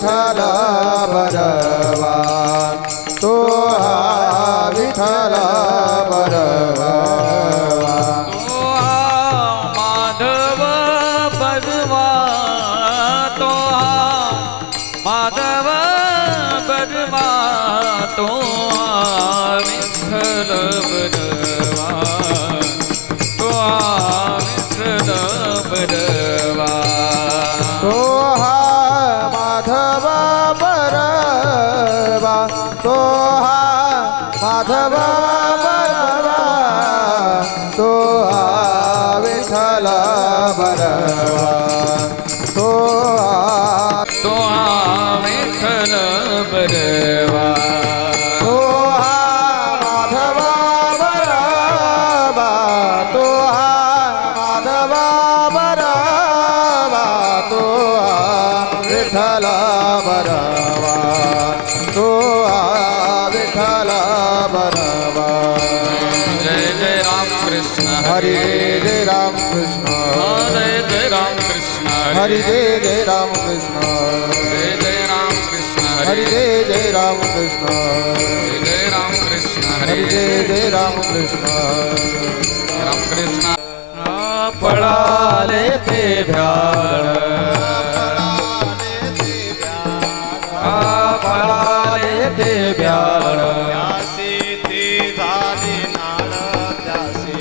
विठ्ठल बरवा तो विठ्ठल बरवा माधव बरवा तो माधव बरवा तो विठ्ठल बरवा तो विठ्ठल बरवा तो माधव बरवा तो माधव बरवा तो विठ्ठल बरवा तो विठ्ठल बरवा तो माधव बरवा तो माधव बरवा तो विठ्ठल बरवा तो विठ्ठल बरवा जय जय राम कृष्ण हरि जय राम कृष्ण जय जय राम कृष्ण हरि जय जय राम कृष्ण जय जय राम कृष्ण हरि जय जय राम कृष्ण जय राम कृष्ण हरि जय जय राम कृष्ण राम कृष्ण पडाले ते भ्याड पडाले ते भ्याड त्यासी ते झाले नाळ त्यासी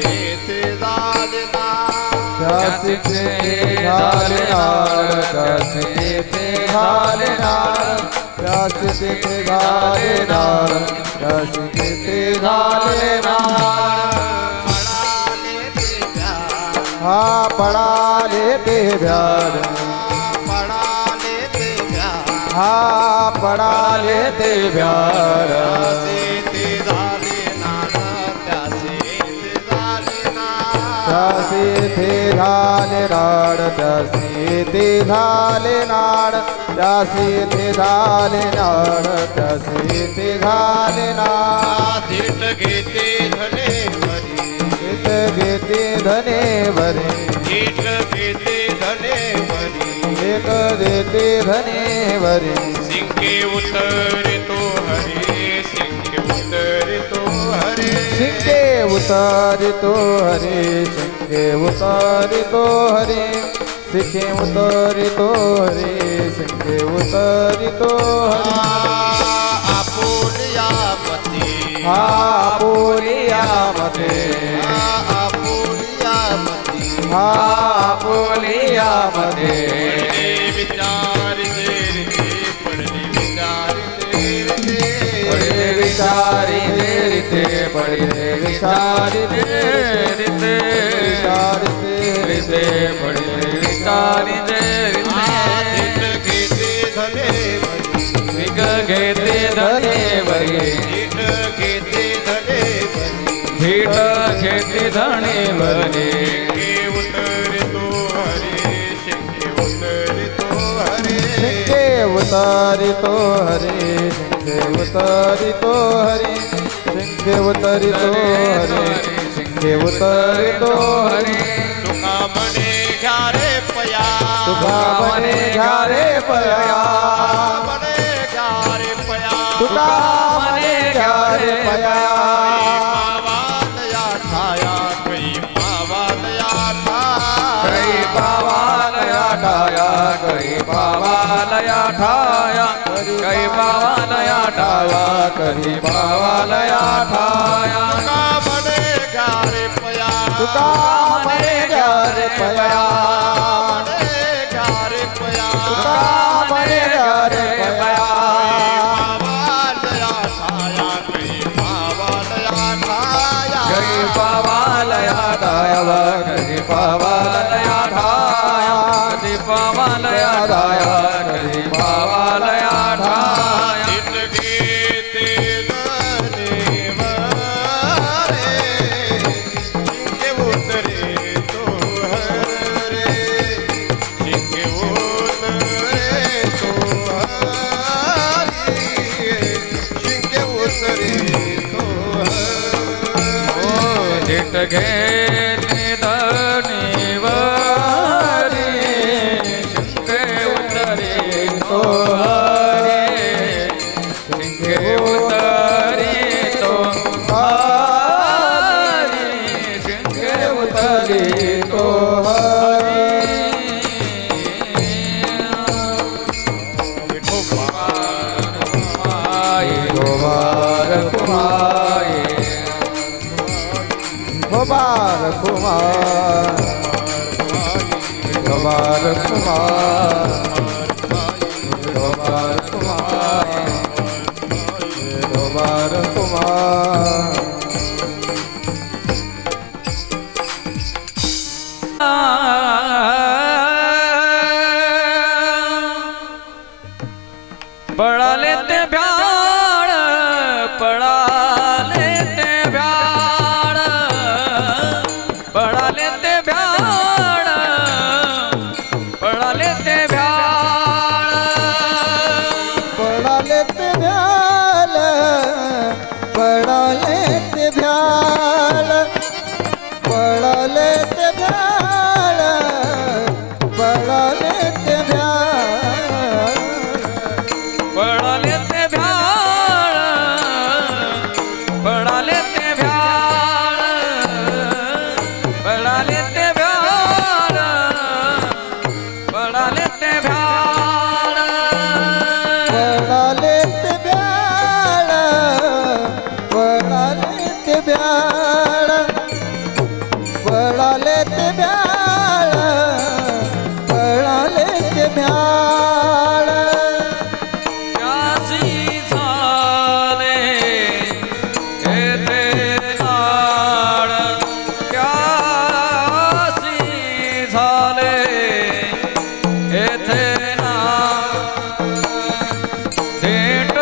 ते झाले नाळ त्यासी ते झाले नाळ त्यासी ते झाले नाळ त्यासी ते झाले नाळ त्यासी ते झाले नाळ हा पडाले ते भ्याड पडाले ते भ्याड हा पडाले ते भ्याड त्यासी ते झाले नाड त्यासी ते झाले नाड त्यासी ते झाले नाड त्यासी ते झाले नाड धीट घेते धने भरी धीट घेते धने भरी धीट घेते धने भरी एक देते धने भरी सिंके उतरे तो हरी सिंके उतरे तो हरी सिंके उतारे तो हरे सिंके उतारे तो हरे सिंके उतारे तो हरे सिंके उतारे तो हरे आपुलिया मते आपुलिया मते आपुलिया मते आपुलिया मते विचार तेरे पढ़ने विचार तेरे पढ़े विचारी दे रिते विचारी दे रिते बड़े विचारी दे रिते घेते धने विग घेते धने बरे घेते धने घेट घेते धने बरे उतरे तो हरे सिंके उतरे तो हरे सिंके उतारे तो हरे सिंके उतारे तो हरे सिंके उतरे तो हरे सिंके उतरे तो हरे तुका मने घ्यारे पया तुका मने घ्यारे पया मने घ्यारे पया तुका मने घ्यारे पया पावालया ठाया कई पावालया ठाया कई पावालया ठाया कई पावालया ठाया कई पावालया ठाया तुका मने घ्यारे पया तुका मने घ्यारे पया मने घ्यारे पया तुका मने घ्यारे पया पावालया ठाया कई पावालया ठाया कई पावालया ठाया कई पावालया ठाया कई पावालया ठाया कई पावालया ठाया उतरे कुमार कुमार कुमार कुमार कुमार कुमार कुमार पड़ा लेते भ्याड़ पड़ा लेते भ्याड़ पड़ा लेते भ्याड़ पड़ा लेते भ्याड़ पड़ा लेते भ्याल पड़ा लेते भ्याल पड़ा लेते भ्याल पड़ा लेते भ्याल पड़ा लेते भ्याड़ पड़ा लेते भ्याड़ पड़ा लेते भ्याड़ पड़ा लेते भ्याड़ पड़ा लेते भ्याल पड़ा लेते भ्याल पड़ा लेते भ्याल पड़ा लेते भ्याल प्यासी साले एते नाड़ प्यासी साले एते नाड़ भेट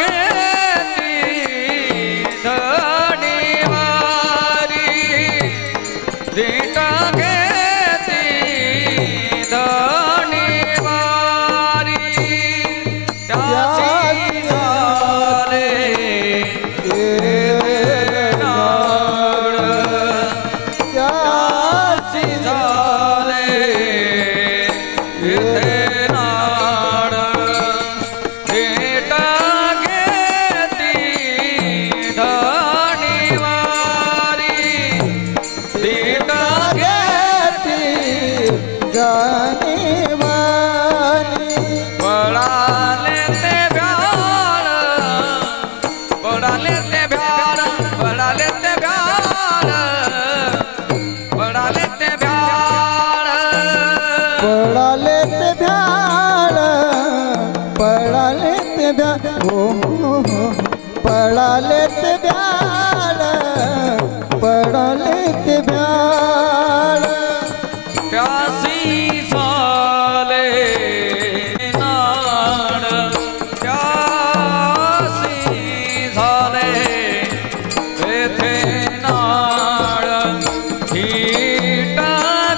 घेती धनी वारी भेट घेती धनी वारी प्यासी साले नाड़ प्यासी साले एते नाड़ भेट घेती धनी वारी भेट घेती जानी वानी पड़ा लेते भ्याड़ पड़ा लेते भ्याड़ पड़ा लेते भ्याड़ पड़ा लेते भ्याड़ पड़ा लेते भ्याल पड़ा लेते भ्याल पड़ा लेते भ्याल पड़ा लेते भ्याल प्यासी साले नाड़ प्यासी साले एथे नाड़ हीटा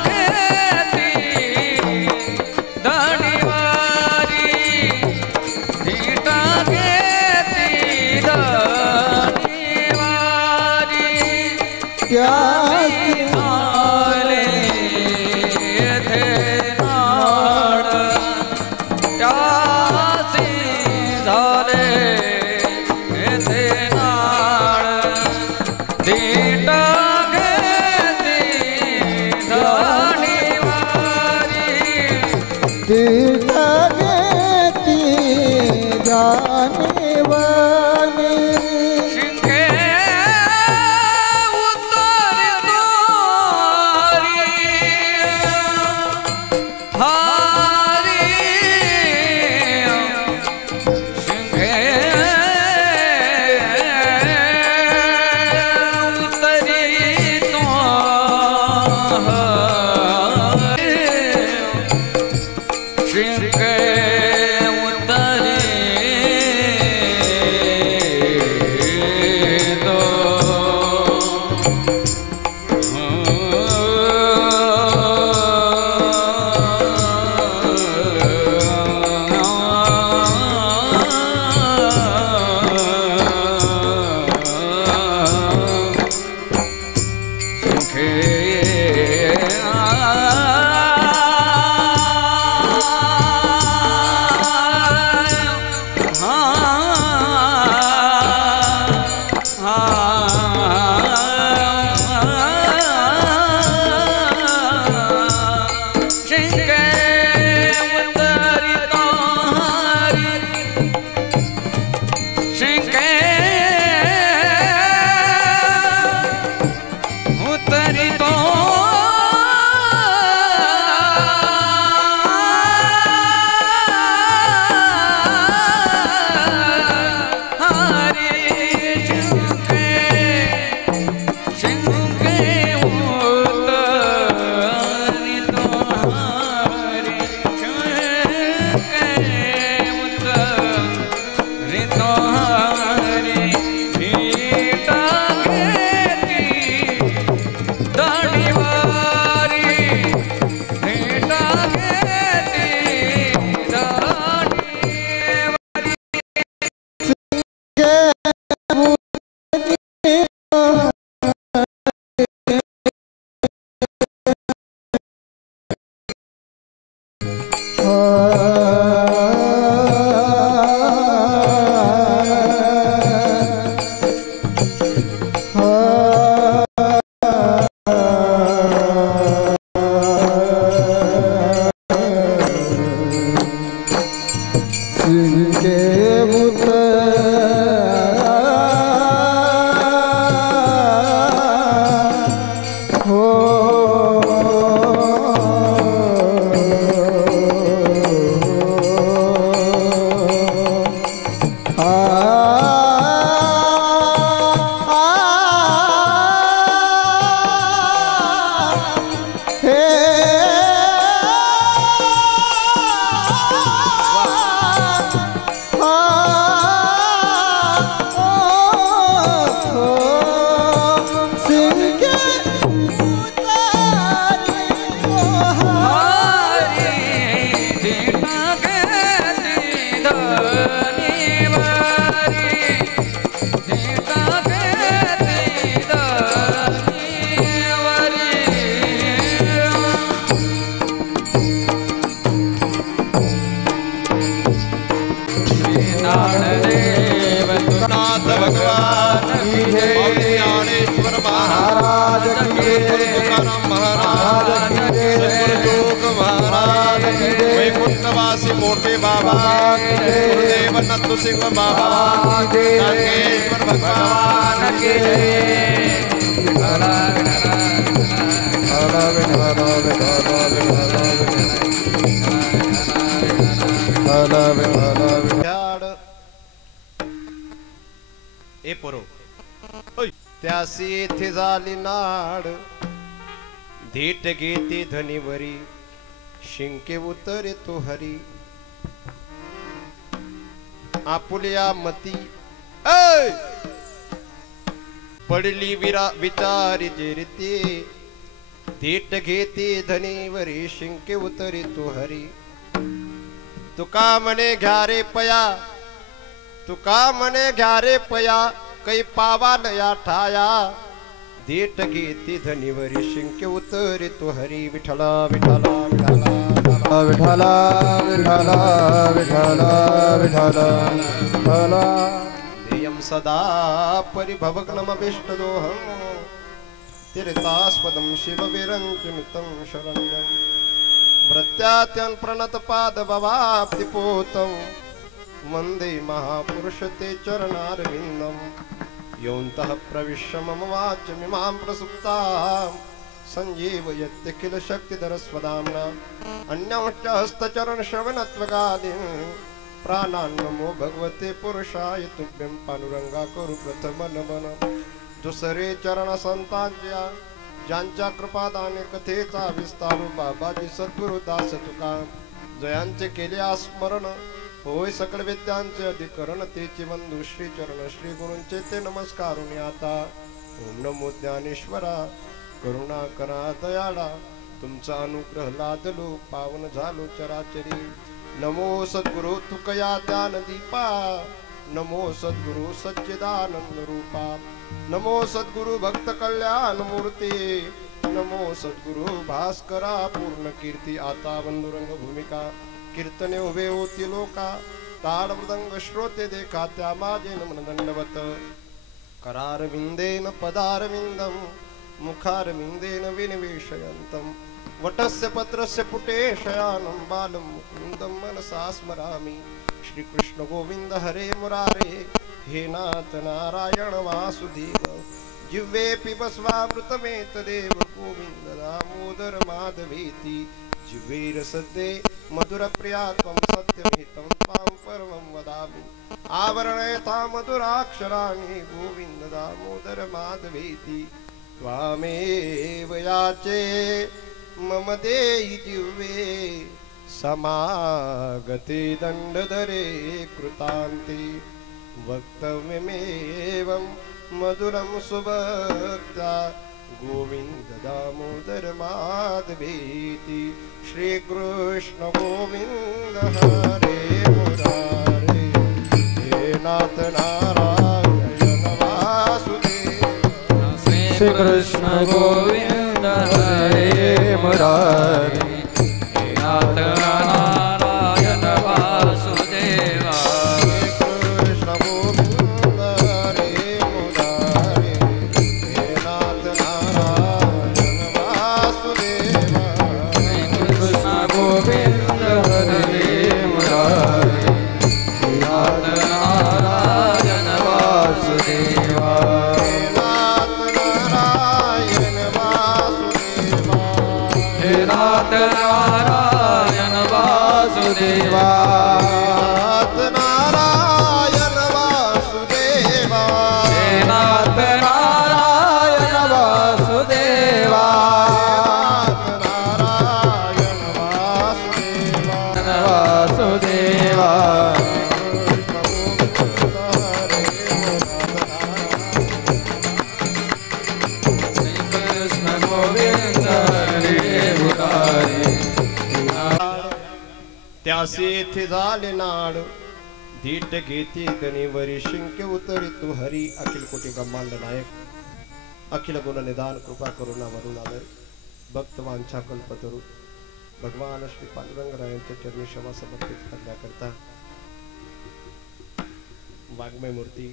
घेती धनी वारी हीटा घेती धनी वारी सिंके मोटे बाबा गुरुदेव नंदू सिंह बाबा नागेश्वर भगवान के ए पोरो त्यासी इथे झाली नाड धीट घेते धनीवरी शिंके उतरे तो हरी आपुलिया मती पडली विचारी जेरते धीट घेते धनीवरी शिंके उतरे तो हरी तुका मने घ्या रे पया तुका मने घ्या रे पया कै पावा नया ठाया धीट घेते धनीवरी शिंके उतरे तो हरी विठला विठला विठला विठला विठला विठला विठला विठला ध्येयं सदा परिभवग्नमभीष्टदोहं तीर्थास्पदं शिवविरञ्चितं शरण्यं भृत्यात्यं प्रणतपादभवाब्धिपूतं वन्दे महापुरुष ते चरणारविन्दं योऽन्तः प्रविश्य मम वाच्यमिमां प्रसुप्तां संजीवयत्य किल शक्तिधरस्वदाम्ना अन्यांश्च हस्तचरणश्रवणत्वगादीन् प्राणान्नमो भगवते पुरुषाय तुभ्यं पांडुरंगा करू प्रथम नमन दुसरे चरण संतांच्या ज्यांच्या कृपादाने कथेचा विस्तारू बाबाजी सद्गुरु दास तुका जयांचे केले स्मरण होय सकळ विद्यांचे अधिकरण तेची बंधू श्री चरण श्री गुरूंचे ते नमस्कारुनी आता ओम नमो ज्ञानेश्वरा करुणा करा दयाळा तुमचा अनुग्रह लादलो पावन झालो चराचरी नमो सद्गुरु तुकया ज्ञान दीपा नमो सद्गुरु सच्चिदानंद रूपा नमो सद्गुरु भक्त कल्याण मूर्ती नमो सद्गुरु भास्करा पूर्ण कीर्ती आता बंधुरंग भूमिका कीर्तने उभे होती लोका ताड मृदंग श्रोते देखा त्या माझे नमन दंडवत करारविंदेन पदारविंदम मुखारविंदेन विनिवेशयन्तं वटस्य पत्रस्य पुटे शयानं बालं मुकुन्दं मनसा स्मरामि श्रीकृष्ण गोविंद हरे मुरारे हे नाथ नारायण वासुदेव जिह्वे पिबस्वामृतमेतदेव गोविंद दामोदर माधवेति जिह्वे रसते मधुरप्रिया त्वं सत्यमेतं त्वां परमं वदामि आवरणयता मधुराक्षराणि गोविंद दामोदर माधवेति त्वामेव याचे मम देहि जिह्वे समागते दण्डधरे कृतान्ते वक्तव्यमेवं मधुरं सुभक्ता गोविंद दामोदर माधवेति श्रीकृष्ण गोविंद हरे मुरारे हे नाथ नारायण वासुदेव श्री कृष्ण गोविंद हरे मुरारी हे नाथ नारायण वासुदेवा कृष्ण गोविंद हरे मुरारे हे नाथ नारायण वासुदेवा कृष्ण गोविंद हरे मुरारी त्यासे येथे झाले नाड धीट घेते गणेवरी शिंके उतरी तू हरी. अखिल कोटी ब्रह्मांड नायक अखिल गुण निदान कृपा करुणा वरुण आलय भक्त वांछा कल्पतरू भगवान श्री पांडुरंगरायांच्या चरणी क्षमा समर्पित करण्याकरता वाग्मय मूर्ती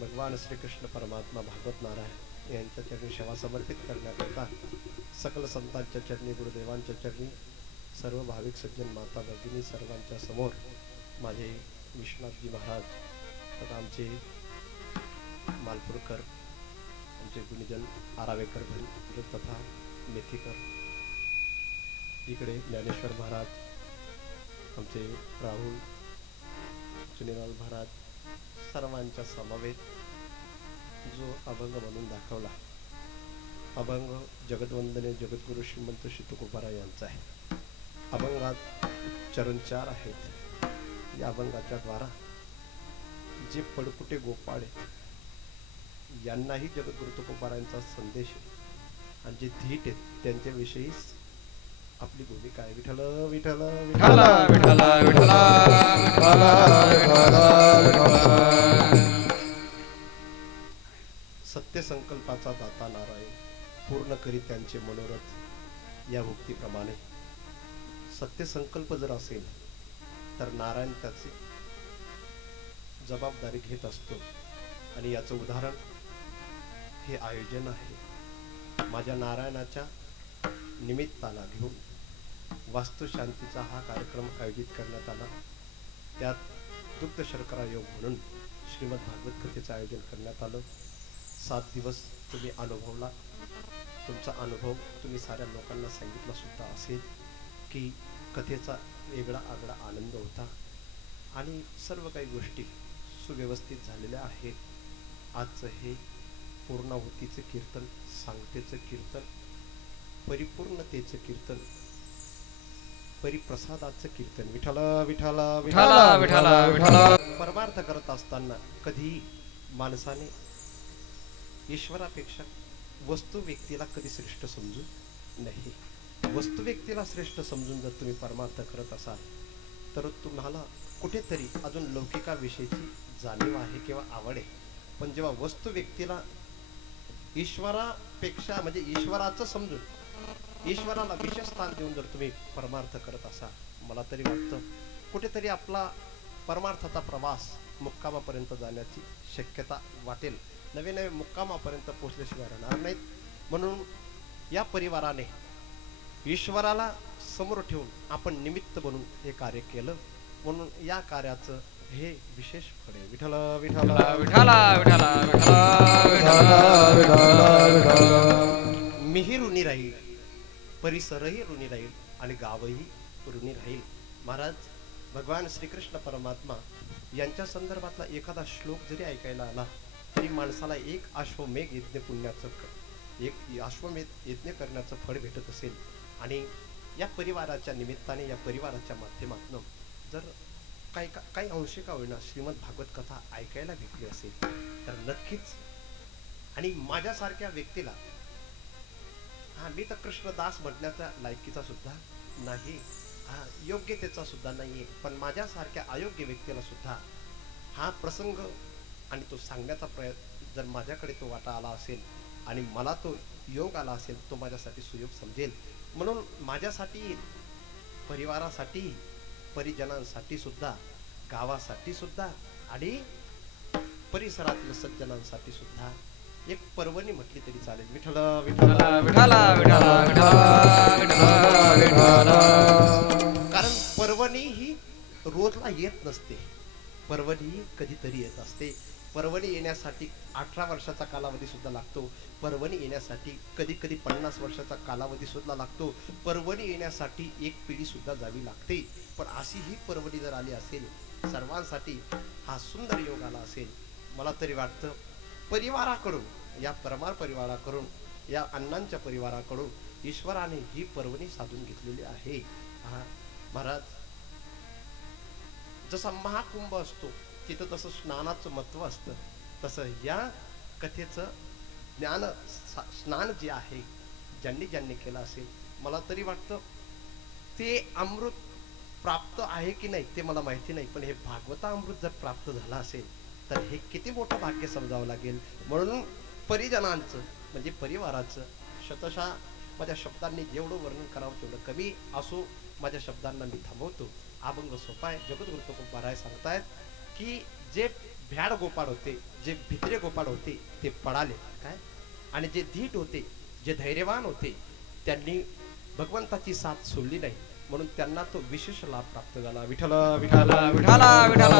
भगवान श्री कृष्ण परमात्मा भागवत नारायण यांच्या चरणी सेवा समर्पित करण्याकरता सकल संतांच्या चरणी गुरुदेवांच्या चरणी सर्व भाविक सज्जन माता भगिनी सर्वांच्या समोर माझे विश्वनाथजी महाराज तथा आमचे मालपूरकर आमचे गुणीजन आरावेकर भरी तथा मेथीकर इकडे ज्ञानेश्वर महाराज आमचे राहुल सुनीलाल महाराज सर्वांच्या समवेत जो अभंग म्हणून दाखवला अभंग जगदवंदने जगद्गुरु श्रीमंत श्री तुकोबाराय यांचा आहे. अभंगात चरण 4 आहेत. या अभंगाच्या द्वारा जे पडकुटे गोपाळ आहेत यांनाही जगद्गुरु तुकोबारायांचा संदेश आहे आणि जे धीट आहेत त्यांच्याविषयी आपली भूमिका आहे. विठ्ठल विठ्ठल विठ्ठल विठ्ठल सत्य संकल्पाचा दाता नारायण पूर्ण करी त्यांचे मनोरथ. या भक्तीप्रमाणे सत्य संकल्प जर असेल तर नारायण त्याची जबाबदारी घेत असतो आणि याचं उदाहरण हे आयोजन आहे. माझ्या नारायणाच्या निमित्ताला घेऊन वास्तुशांतीचा हा कार्यक्रम आयोजित करण्यात आला. त्यात दुग्ध शर्करा योग म्हणून श्रीमद भागवत कथेचं आयोजन करण्यात आलं. 7 दिवस तुम्ही अनुभवला. तुमचा अनुभव तुम्ही साऱ्या लोकांना सांगितला सुद्धा असेल की कथेचा वेगळा आगळा आनंद होता आणि सर्व काही गोष्टी सुव्यवस्थित झालेल्या आहेत. आजचं हे पूर्णाहुतीचं कीर्तन, सांगतेचं कीर्तन, परिपूर्णतेचं कीर्तन, परिप्रसादाचं कीर्तन. विठ्ठल विठ्ठल विठ्ठल विठ्ठल विठ्ठल. परमार्थ करत असताना कधी माणसाने ईश्वरापेक्षा वस्तू व्यक्तीला कधी श्रेष्ठ समजू नाही. वस्तू व्यक्तीला श्रेष्ठ समजून जर तुम्ही परमार्थ करत असाल तर तुम्हाला कुठेतरी अजून लौकिकाविषयीची जाणीव आहे किंवा आवड आहे. पण जेव्हा वस्तू व्यक्तीला ईश्वरापेक्षा म्हणजे ईश्वराचं समजून ईश्वराला विशेष स्थान देऊन जर तुम्ही परमार्थ करत असाल, मला तरी वाटतं कुठेतरी आपला परमार्थाचा प्रवास मुक्कामापर्यंत जाण्याची शक्यता वाटेल. नवे नवे मुक्कामापर्यंत पोहोचल्याशिवाय राहणार नाहीत. म्हणून या परिवाराने ईश्वराला समोर ठेवून आपण निमित्त बनून हे कार्य केलं म्हणून या कार्याचं हे विशेष फळ आहे. विठ्ठल विठ्ठल विठ्ठल विठ्ठल. मीही ऋणी राहील, परिसरही ऋणी राहील आणि गावही ऋणी राहील. महाराज भगवान श्रीकृष्ण परमात्मा यांच्या संदर्भातला एखादा श्लोक जरी ऐकायला आला तरी माणसाला एक अश्वमेध यज्ञ पुण्याचं एक अश्वमेध यज्ञ करण्याचं फळ भेटत असेल. आणि या परिवाराच्या निमित्ताने या परिवाराच्या माध्यमातून जर काही अंशी का होईना श्रीमद भागवत कथा ऐकायला भेटली असेल तर नक्कीच. आणि माझ्यासारख्या व्यक्तीला मी तर कृष्णदास म्हणण्याच्या लायकीचा सुद्धा नाही, योग्यतेचा सुद्धा नाहीये, पण माझ्यासारख्या अयोग्य व्यक्तीला सुद्धा हा प्रसंग आणि तो सांगण्याचा प्रयत्न जर माझ्याकडे तो वाटा आला असेल आणि मला तो योग आला असेल तो माझ्यासाठी सुयोग समजेल. म्हणून माझ्यासाठी, परिवारासाठी, परिजनांसाठी सुद्धा, गावासाठी सुद्धा आणि परिसरातील सज्जनांसाठी सुद्धा एक पर्वणी म्हटली तरी चालेल. विठ्ठल विठ्ठल विठ्ठल विठ्ठल. कारण पर्वणी ही रोजला येत नसते, पर्वणी ही कधीतरी येत असते. पर्वणी येण्यासाठी 18 वर्षाचा कालावधी सुद्धा लागतो. पर्वणी येण्यासाठी कधी कधी 50 वर्षाचा कालावधी सुद्धा लागतो. पर्वणी येण्यासाठी एक पिढी सुद्धा जावी लागते. पण अशी ही पर्वणी जर आली असेल सर्वांसाठी हा सुंदर योग आला असेल. मला तरी वाटतं परिवाराकडून, या परमार परिवाराकडून, या अण्णांच्या परिवाराकडून ईश्वराने ही पर्वणी साधून घेतलेली आहे. महाराज जसा महाकुंभ असतो तिथं तसं स्नानाचं महत्व असतं, तसं या कथेचं ज्ञान स्नान जे आहे ज्यांनी केलं असेल मला तरी वाटतं ते अमृत प्राप्त आहे की नाही ते मला माहिती नाही, पण हे भागवतामृत जर प्राप्त झालं असेल तर हे किती मोठं भाग्य समजावं लागेल. म्हणून परिजनांचं म्हणजे परिवाराचं शतशः माझ्या शब्दांनी जेवढं वर्णन करावं तेवढं कमी असो. माझ्या शब्दांना मी थांबवतो. अभंग सोपा आहे. जगद्गुरु तुकोबाराय सांगतायत की जे भ्याड गोपाळ होते, जे भित्रे गोपाळ होते ते पळाले काय, आणि जे धीट होते, जे धैर्यवान होते, त्यांनी भगवंताची साथ सोडली नाही, म्हणून त्यांना तो विशेष लाभ प्राप्त झाला. विठ्ठल विठ्ठल विठ्ठल विठ्ठल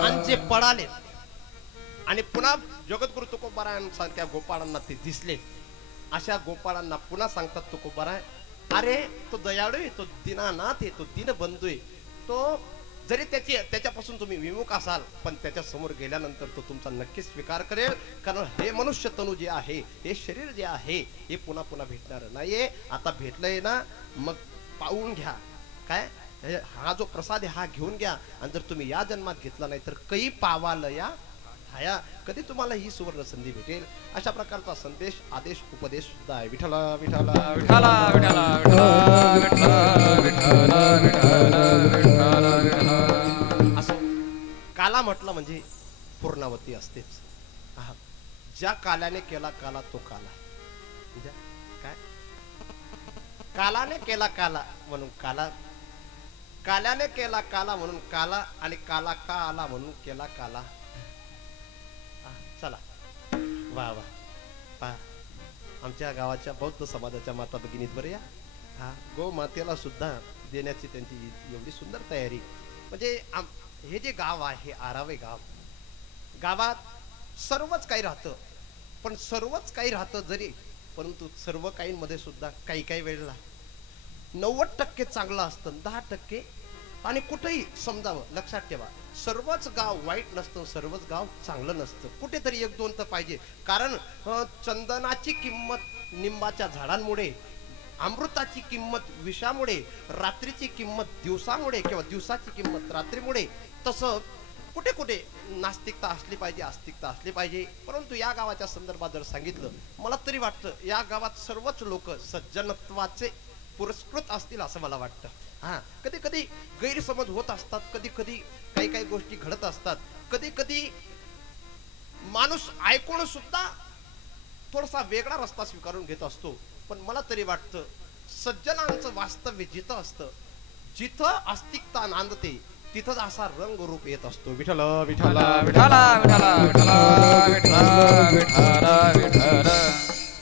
आणि जे पळाले आणि पुन्हा जगद्गुरु तुकोबारायांसारख्या गोपाळांना ते दिसले, अशा गोपाळांना पुन्हा सांगतात तुकोबाराय, अरे तो दयाळू आहे, तो दीनानाथ आहे, तो दीनबंधू आहे, तो जरी त्याच्यापासून तुम्ही विमुख असाल पण त्याच्या समोर गेल्यानंतर तो तुमचा नक्कीच स्वीकार करेल. कारण हे मनुष्य तनु जे आहे, हे शरीर जे आहे, हे पुन्हा पुन्हा भेटणार नाहीये. आता भेटलंय ना, मग पाहून घ्या काय, हा जो प्रसाद आहे हा घेऊन घ्या. आणि जर तुम्ही या जन्मात घेतला नाही तर काही पावाल या हाया, कधी तुम्हाला ही सुवर्ण संधी भेटेल. अशा प्रकारचा संदेश, आदेश, उपदेश सुद्धा आहे. विठ्ठल विठ्ठल विठ्ठल विठ्ठल असं काला म्हटलं म्हणजे पूर्णावती असतेच. ज्या काल्याने केला काला तो काला, म्हणजे काय, कालाने केला काला म्हणून काला, काल्याने केला काला म्हणून काला, आणि काला का आला म्हणून केला काला. चला वा वा पा आमच्या गावाच्या बौद्ध समाजाच्या माता भगिनीत बरं या. हा गो मातेला सुद्धा देण्याची त्यांची एवढी सुंदर तयारी. म्हणजे हे जे गाव आहे, हे आरावे गाव, गावात सर्वच काही राहतं, पण सर्वच काही राहतं जरी, परंतु सर्व काहींमध्ये सुद्धा काही काही वेळेला 90% चांगलं असतं, 10% आणि कुठेही समजावं, लक्षात ठेवा, सर्वच गाव वाईट नसतं, सर्वच गाव चांगलं नसतं, कुठेतरी एक दोन तर पाहिजे. कारण चंदनाची किंमत निंबाच्या झाडांमुळे, अमृताची किंमत विषामुळे, रात्रीची किंमत दिवसामुळे किंवा दिवसाची किंमत रात्रीमुळे, तसं कुठे कुठे नास्तिकता असली पाहिजे, आस्तिकता असली पाहिजे. परंतु या गावाच्या संदर्भात जर सांगितलं, मला तरी वाटतं या गावात सर्वच लोक सज्जनत्वाचे पुरस्कृत असतील असं मला वाटतं. हा कधी कधी गैरसमज होत असतात, कधी कधी काही काही गोष्टी घडत असतात, कधी कधी माणूस ऐकून सुद्धा थोडासा वेगळा रस्ता स्वीकारून घेत असतो. पण मला तरी वाटतं सज्जनांचं वास्तव्य जिथं असतं, जिथं आस्तिकता नांदते, तिथंच असा रंगरूप येत असतो. विठ्ठल विठ्ठल विठ्ठल विठ्ठल विठ्ठल विठ्ठल.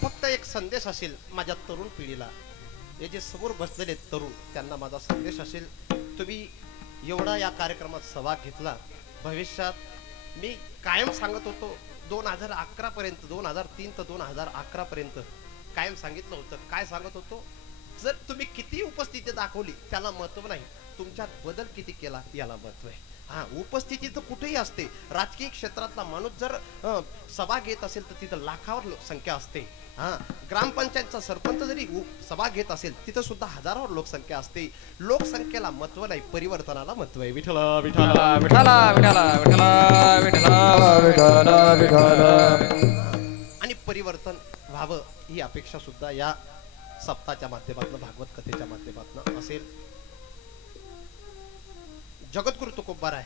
फक्त एक संदेश असेल माझ्या तरुण पिढीला, हे जे समोर बसलेले तरुण, त्यांना माझा संदेश असेल, तुम्ही एवढा या कार्यक्रमात सहभाग घेतला. भविष्यात मी कायम सांगत होतो 2011 पर्यंत, 2003 ते 2011 पर्यंत कायम सांगितलं होतं. काय सांगत होतो, जर तुम्ही किती उपस्थिती दाखवली त्याला महत्व नाही, तुमच्यात बदल किती केला याला महत्व आहे. हा उपस्थिती तर कुठेही असते. राजकीय क्षेत्रातला माणूस जर सभा घेत असेल तर तिथं लाखावर संख्या असते. हा ग्रामपंचायतचा सरपंच जरी सभा घेत असेल तिथं सुद्धा हजारावर लोकसंख्या असते. लोकसंख्येला महत्व नाही, परिवर्तनाला महत्व आहे. विठ्ठल विठ्ठल विठ्ठल विठ्ठल विठ्ठल विठ्ठल विठ्ठल. आणि परिवर्तन व्हावं ही अपेक्षा सुद्धा या सप्ताहाच्या माध्यमातून, भागवत कथेच्या माध्यमातून असेल. जगद्गुरु तुकोबाराय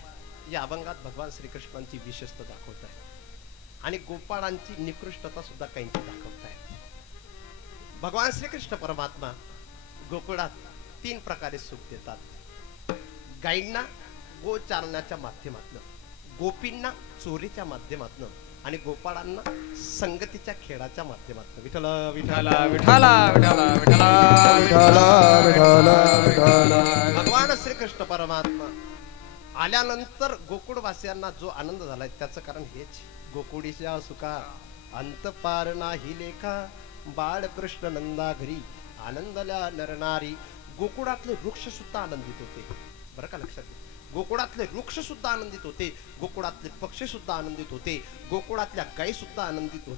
या अभंगात भगवान श्रीकृष्णांची विशेषता दाखवत आहे आणि गोपाळांची निकृष्टता सुद्धा काहींची दाखवत आहे. भगवान श्रीकृष्ण परमात्मा गोकुळात 3 प्रकारे सुख देतात. गायींना गोचारण्याच्या माध्यमातून, गोपींना चोरीच्या माध्यमातून आणि गोपाळांना संगतीच्या खेळाच्या माध्यमातून. विठ्ठल विठ्ठल विठ्ठल विठ्ठल विठ्ठल. भगवान श्रीकृष्ण परमात्मा आल्यानंतर गोकुळवासियांना जो आनंद झालाय त्याचं कारण हेच, गोकुळीच्या सुखा अंत पार नाही लेखा, बाळकृष्ण नंदा घरी आनंदल्या नरनारी. गोकुळातले वृक्ष सुद्धा आनंदित होते, बरं का लक्षात घ्या. गोकुळातले वृक्ष सुद्धा आनंदित होते, गोकुळातले पक्षी सुद्धा आनंदित होते, गोकुळातल्या गायी सुद्धा आनंदित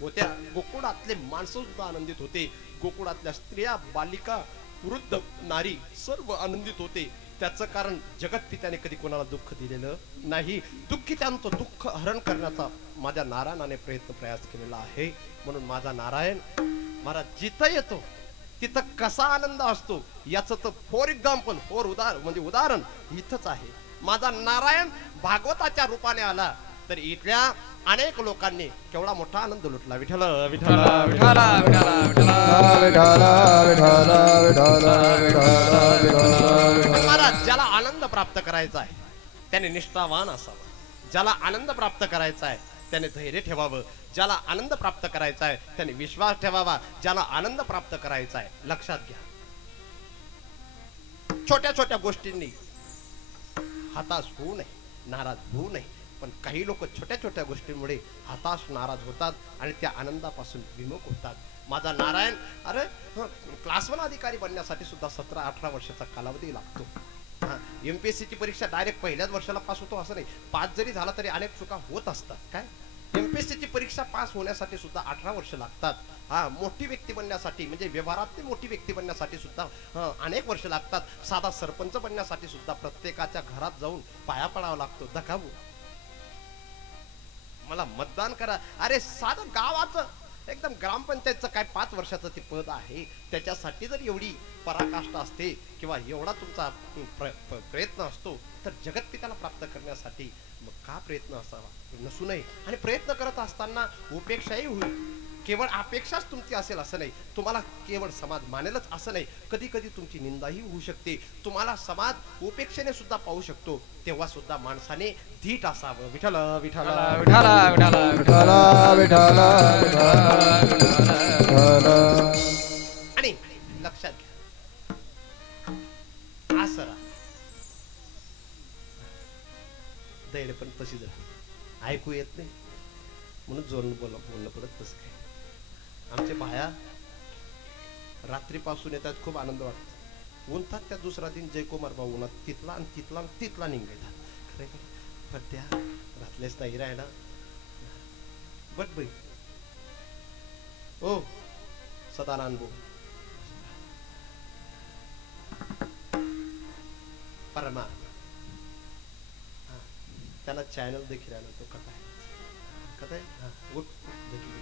होत्या, गोकुळातले माणसं सुद्धा आनंदित होते, गोकुळातल्या स्त्रिया, बालिका, वृद्ध, नारी सर्व आनंदित होते. त्याचं कारण जगतपित्याने कधी कोणाला दुःख दिलेलं नाही. दुःखितांचं दुःख हरण करण्याचा माझ्या नारायणाने प्रयत्न प्रयास केलेला आहे. म्हणून माझा नारायण महाराज जिथं येतो तिथं कसा आनंद असतो याचं तर फॉर एक्झाम्पल म्हणजे उदाहरण इथंच आहे. माझा नारायण भागवताच्या रूपाने आला तर इथल्या अनेक लोकांनी केवढा मोठा आनंद लुटला. विठ्ठल विठ्ठल विठ्ठल महाराज ज्याला आनंद प्राप्त करायचा आहे त्याने निष्ठावान असावा. ज्याला आनंद प्राप्त करायचा आहे त्याने धैर्य ठेवावं. ज्याला आनंद प्राप्त करायचा आहे त्याने विश्वास ठेवावा. ज्याला आनंद प्राप्त करायचा आहे लक्षात घ्या, छोट्या छोट्या गोष्टींनी हताश होऊ नये, नाराज होऊ नये. पण काही लोक छोट्या छोट्या गोष्टींमुळे हताश नाराज होतात आणि त्या आनंदापासून विमुख होतात. माझा नारायण अरे क्लास 1 अधिकारी बनण्यासाठी सुद्धा 17-18 वर्षाचा कालावधी लागतो. MPSC ची परीक्षा डायरेक्ट पहिल्याच वर्षाला पास होतो असं नाही. पास जरी झाला तरी अनेक चुका होत असतात. काय MPSC ची परीक्षा पास होण्यासाठी सुद्धा 18 वर्ष लागतात. मोठी व्यक्ती बनण्यासाठी म्हणजे व्यवहारातली मोठी व्यक्ती बनण्यासाठी सुद्धा अनेक वर्ष लागतात. साधा सरपंच बनण्यासाठी सुद्धा प्रत्येकाच्या घरात जाऊन पाया पडावा लागतो. दखावू मला मतदान करा. अरे साधं गावाचं एकदम ग्रामपंचायतचं काय 5 वर्षाचं ते पद आहे त्याच्यासाठी जर एवढी पराकाष्ठा असते किंवा एवढा तुमचा प्रयत्न असतो तर जगतपित्याला प्राप्त करण्यासाठी मग का प्रयत्न असावा नसू नये. आणि प्रयत्न करत असताना उपेक्षाही होईल. केवळ अपेक्षाच तुमची असेल असं नाही. तुम्हाला केवळ समाज मानेलच असं नाही. कधी कधी तुमची निंदाही होऊ शकते. तुम्हाला समाज उपेक्षेने सुद्धा पाहू शकतो. तेव्हा सुद्धा माणसाने धीट असावं. विठ्ठल विठ्ठल विठ्ठल विठ्ठल आणि लक्षात घ्या असं दैड पण तशी ऐकू येत नाही म्हणून जोरून बोलणं पडत. तसं काय आमचे बाया रात्रीपासून येतात, खूप आनंद वाटतो. उन्हात त्या दुसरा दिन जयकुमार भाऊ उन्हात तिथला आणि तिथला आणि तिथला निघतात. खरे पण त्या घातलेच नाही राहिला बट बाई ओ सदानंद भाऊ परमा त्याला चॅनल देखील आहे ना, तो कथा आहे कथा आहे गुड देखील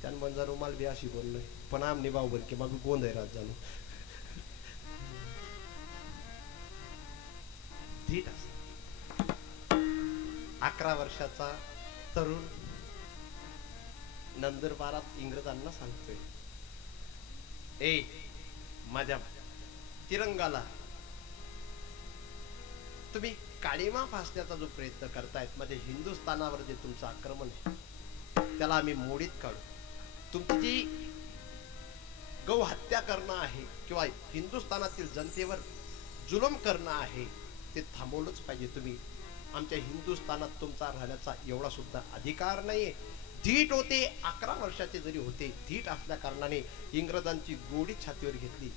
त्यान म्हणजे रुमाल बी अशी बोललोय पण आमने भाऊ बन की मग गोंधळ रात झालो. ठीक आहे 11 वर्षाचा तरुण नंदुरबारात इंग्रजांना सांगतोय ए माझ्या तिरंगाला तुम्ही काळीमा फासण्याचा जो प्रयत्न करतायत म्हणजे हिंदुस्थानावर जे तुमचं आक्रमण आहे त्याला आम्ही मोडीत काढू. तुमची जी गौ हत्या करणं आहे किंवा हिंदुस्थानातील जनतेवर जुलूम करणं आहे ते थांबवलंच पाहिजे. तुम्ही आमच्या हिंदुस्थानात तुमचा राहण्याचा एवढा सुद्धा अधिकार नाहीये. धीट होते 11 वर्षाचे जरी होते धीट असल्या कारणाने इंग्रजांची गोडी छातीवर घेतली.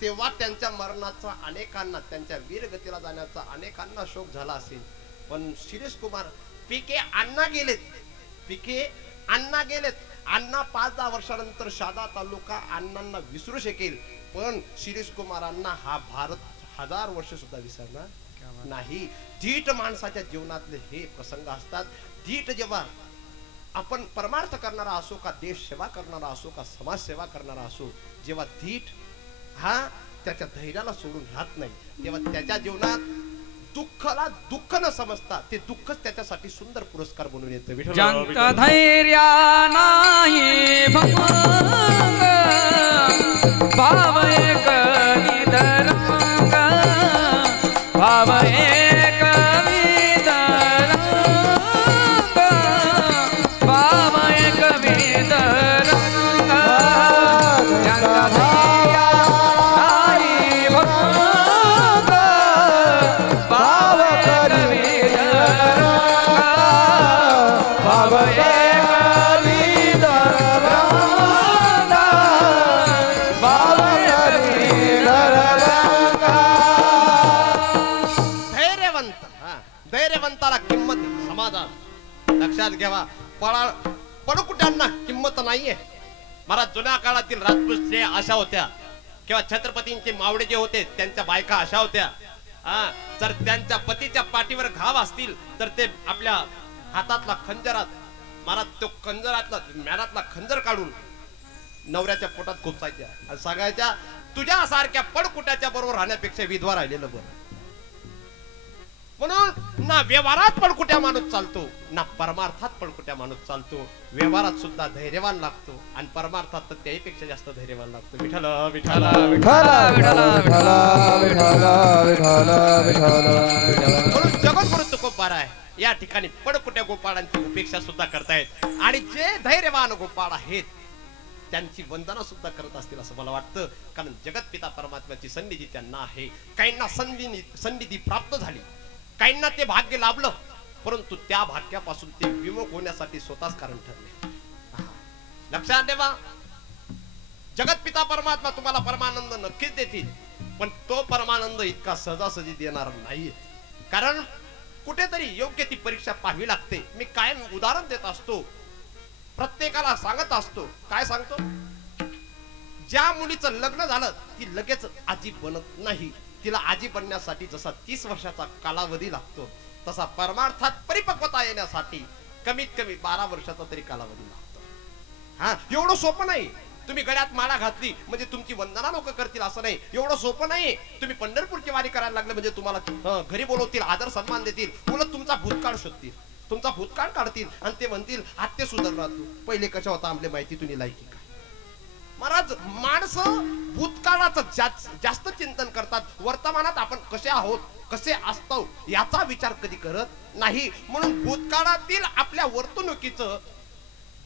तेव्हा त्यांच्या मरणाचा अनेकांना त्यांच्या वीरगतीला जाण्याचा अनेकांना शोक झाला असेल. पण शिरीष कुमार पिके अण्णा गेलेत. अण्णा 5-10 वर्षानंतर शादा तालुका अण्णांना विसरू शकेल पण शिरीष कुमारांना हा भारत 1000 वर्ष सुद्धा विसरणार नाही. धीट माणसाच्या जीवनातले हे प्रसंग असतात. धीट जेव्हा आपण परमार्थ करणारा असो का देश सेवा करणारा असो का समाज सेवा करणारा असो जेव्हा धीट हा त्याच्या धैर्याला सोडून राहत नाही तेव्हा त्याच्या जीवनात दुःखाला दुःख न समजता ते दुःखच त्याच्यासाठी सुंदर पुरस्कार बनून येतं. ज्यांचा धैर्य नाही भंग भाव एक विदरंग भाव एक विदरंग भाव एक विदरंग ज्यांचा धैर्य नाही भंग भाव एक विदरंग भाव एक विदरंग भाव एक विदरंग. धैर्यवंताला किंमत समाजात लक्षात घ्यावा. पळकुट्यांना किंमत नाहीये. महाराज जुन्या काळातील राजपूत स्त्रिया अशा होत्या किंवा छत्रपतींचे मावळे जे होते त्यांच्या बायका अशा होत्या. जर त्यांच्या पतीच्या पाठीवर घाव असतील तर ते आपल्या हातातला खंजरात महाराज तो खंजरातला म्यानातला खंजर काढून नवऱ्याच्या पोटात खुपसायच्या आणि सांगायच्या तुझ्यासारख्या पडकुट्याच्या बरोबर राहण्यापेक्षा विधवा राहिलेलं बरं. म्हणून ना व्यवहारात पडकुट्या माणूस चालतो ना परमार्थात पडकुट्या माणूस चालतो. व्यवहारात सुद्धा धैर्यवान लागतो आणि परमार्थात तर त्याहीपेक्षा जास्त धैर्यवान लागतो. विठ्ठल विठ्ठल म्हणून जगद्गुरु तुकोबार आहे या ठिकाणी पडकुट्या गोपाळांची उपेक्षा सुद्धा करतायत आणि जे धैर्यवान गोपाळ आहेत त्यांची वंदना सुद्धा करत असतील असं मला वाटतं. कारण जगतपिता परमात्म्याची सन्निधी त्यांना आहे. काहींना सन्निधी प्राप्त झाली, काहींना ते भाग्य लाभलं, परंतु त्या भाग्यापासून ते विमुख होण्यासाठी स्वतःच कारण ठरले. लक्षात ठेवा, जगतपिता परमात्मा तुम्हाला परमानंद नक्कीच देतील, पण तो परमानंद इतका सहजासहजी देणार नाही. कारण कुठेतरी योग्य ती परीक्षा पाहावी लागते. मी कायम उदाहरण देत असतो, प्रत्येकाला सांगत असतो. काय सांगतो? ज्या मुलीचं लग्न झालं ती लगेच आजी बनत नाही. तिला आजी बनण्यासाठी जसा 30 वर्षाचा कालावधी लागतो तसा परमार्थात परिपक्वता येण्यासाठी कमीत कमी 12 वर्षाचा तरी कालावधी लागतो. हा, एवढं सोपं नाही. तुम्ही गळ्यात माळा घातली म्हणजे तुमची वंदना लोक करतील असं नाही. एवढं सोपं नाही. तुम्ही पंढरपूरची वारी करायला लागले म्हणजे तुम्हाला घरी बोलवतील, आदर सन्मान देतील, उलट तुमचा भूतकाळ शोधतील, तुमचा भूतकाळ काढतील आणि ते म्हणतील आत्ते सुधारला तू, पहिले कशा होता आमले माहिती, तुम्ही लायकी काय. महाराज, माणसं भूतकाळाचं जास्त चिंतन करतात, वर्तमानात आपण कसे आहोत, कसे असतो याचा विचार कधी करत नाही. म्हणून भूतकाळातील आपल्या वर्तणुकीचं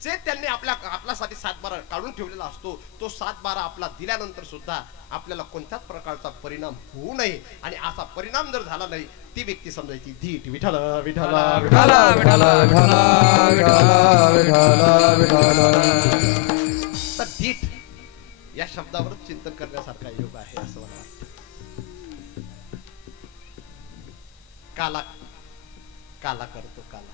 जे त्यांनी आपल्यासाठी 7-12 काढून ठेवलेला असतो, तो 7-12 आपला दिल्यानंतर सुद्धा आपल्याला कोणत्याच प्रकारचा परिणाम होऊ नये. आणि असा परिणाम जर झाला नाही ती व्यक्ती समजायची धीट. विठ्ठल विठ्ठल तर धीट या शब्दावर चिंतन करण्यासारखा योग आहे असं मला वाटतं. काला काला करतो, काला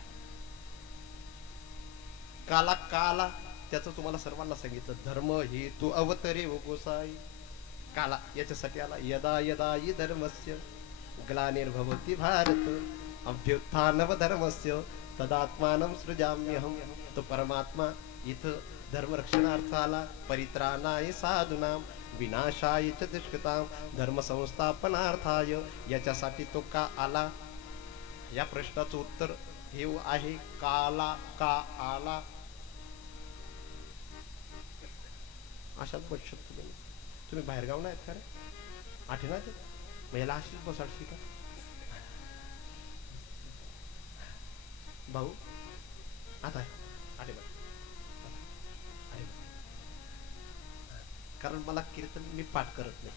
काला काला त्याचं तुम्हाला सर्वांना सांगितलं. धर्म हे तू अवतरे ओ गोसाई. काला याच्यासाठी आला. यदा यदा हि धर्मस्य ग्लानिर्भवति भारत अभ्युत्थानव धर्मस्य तदात्मानं सृजाम्यहम. तो परमात्मा इथं धर्मरक्षणार्थ आला. परित्राणाय साधूनां विनाशाय च दुष्कृतां धर्म संस्थापनार्थाय. याच्यासाठी तो का आला? या प्रश्नाचं उत्तर हे आहे, काला का आला. अशाच बसत तुम्ही बाहेर गावला आहेत का रे? आठे ना ते महिला अशीच बसाडशी का भाऊ? आता आठे बघ. कारण मला कीर्तन मी पाठ करत नाही.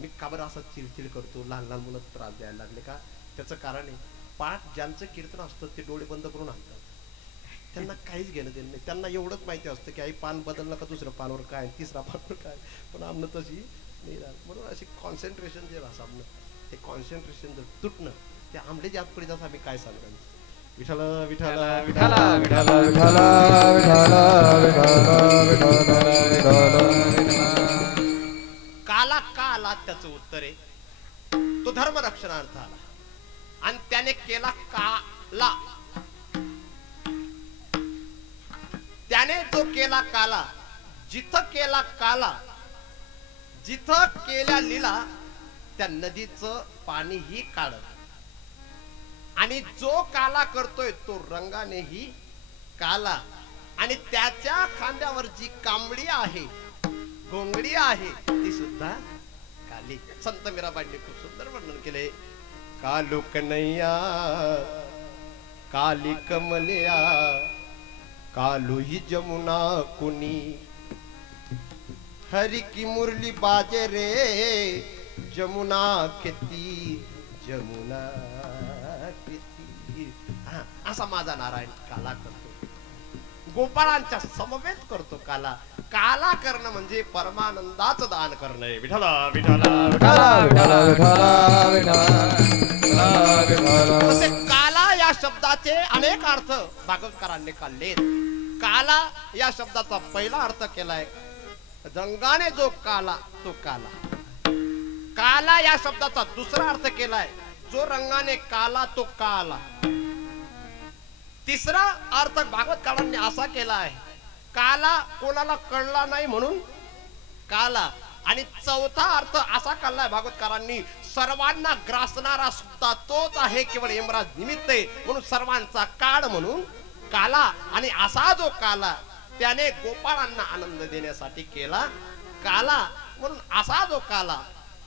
मी का बरं असं चिडचिड करतो? लहान लहान मुलं त्रास द्यायला लागले का? त्याचं कारण आहे, पाठ ज्यांचं कीर्तन असतं ते डोळे बंद करून आणतात. त्यांना काहीच घेणं देणं नाही. त्यांना एवढंच माहिती असतं की आई पान बदललं का दुसरं पानवर काय, तिसरा पानवर काय. पण आमनं तशी नाही राहत. म्हणून अशी कॉन्सन्ट्रेशन जे राहतं आमनं, ते कॉन्सन्ट्रेशन जर तुटणं ते आमले जे आत पडीत असं आम्ही काय सांगणार. विठ्ठल विठ्ठल विठ्ठल विठ्ठल काला का आला? त्याचं उत्तर आहे, तो धर्म रक्षणार्थ आला आणि त्याने केला काला. त्याने जो केला काला, जिथं केला काला, जिथं केल्या लीला त्या नदीचं पाणीही काढत. आणि जो काला करतोय तो रंगानेही काला. आणि त्याच्या खांद्यावर जी कांबडी आहे, घोंगडी आहे, ती सुद्धा काली. संत मीराबाईंनी खूप सुंदर वर्णन केले. कालू कन्हैया काली कमलिया कालू ही जमुना कुनी. हरि की मुरली बाजे रे जमुना के तीर, जमुना के तीर. असा माझा नारायण काला करतो, गोपाळांच्या समवेत करतो काला. काला करणं म्हणजे परमानंदाचं दान करणं आहे. विठ्ठल विठ्ठल तसे काला या शब्दाचे अनेक अर्थ भागवतकारांनी काढले. काला या शब्दाचा पहिला अर्थ केलाय रंगाने जो काला तो काला. काला या शब्दाचा दुसरा अर्थ केलाय जो रंगाने काला तो काला. तिसरा अर्थ भागवतकारांनी असा केला आहे, काला कोणाला कळला नाही म्हणून काला. आणि चौथा अर्थ असा काढलाय भागवतकारांनी, सर्वांना ग्रासणारा सुद्धा तोच आहे, केवळ यमराज निमित्त आहे म्हणून सर्वांचा काळ म्हणून काला. आणि असा जो काला त्याने गोपाळांना आनंद देण्यासाठी केला काला, म्हणून असा जो काला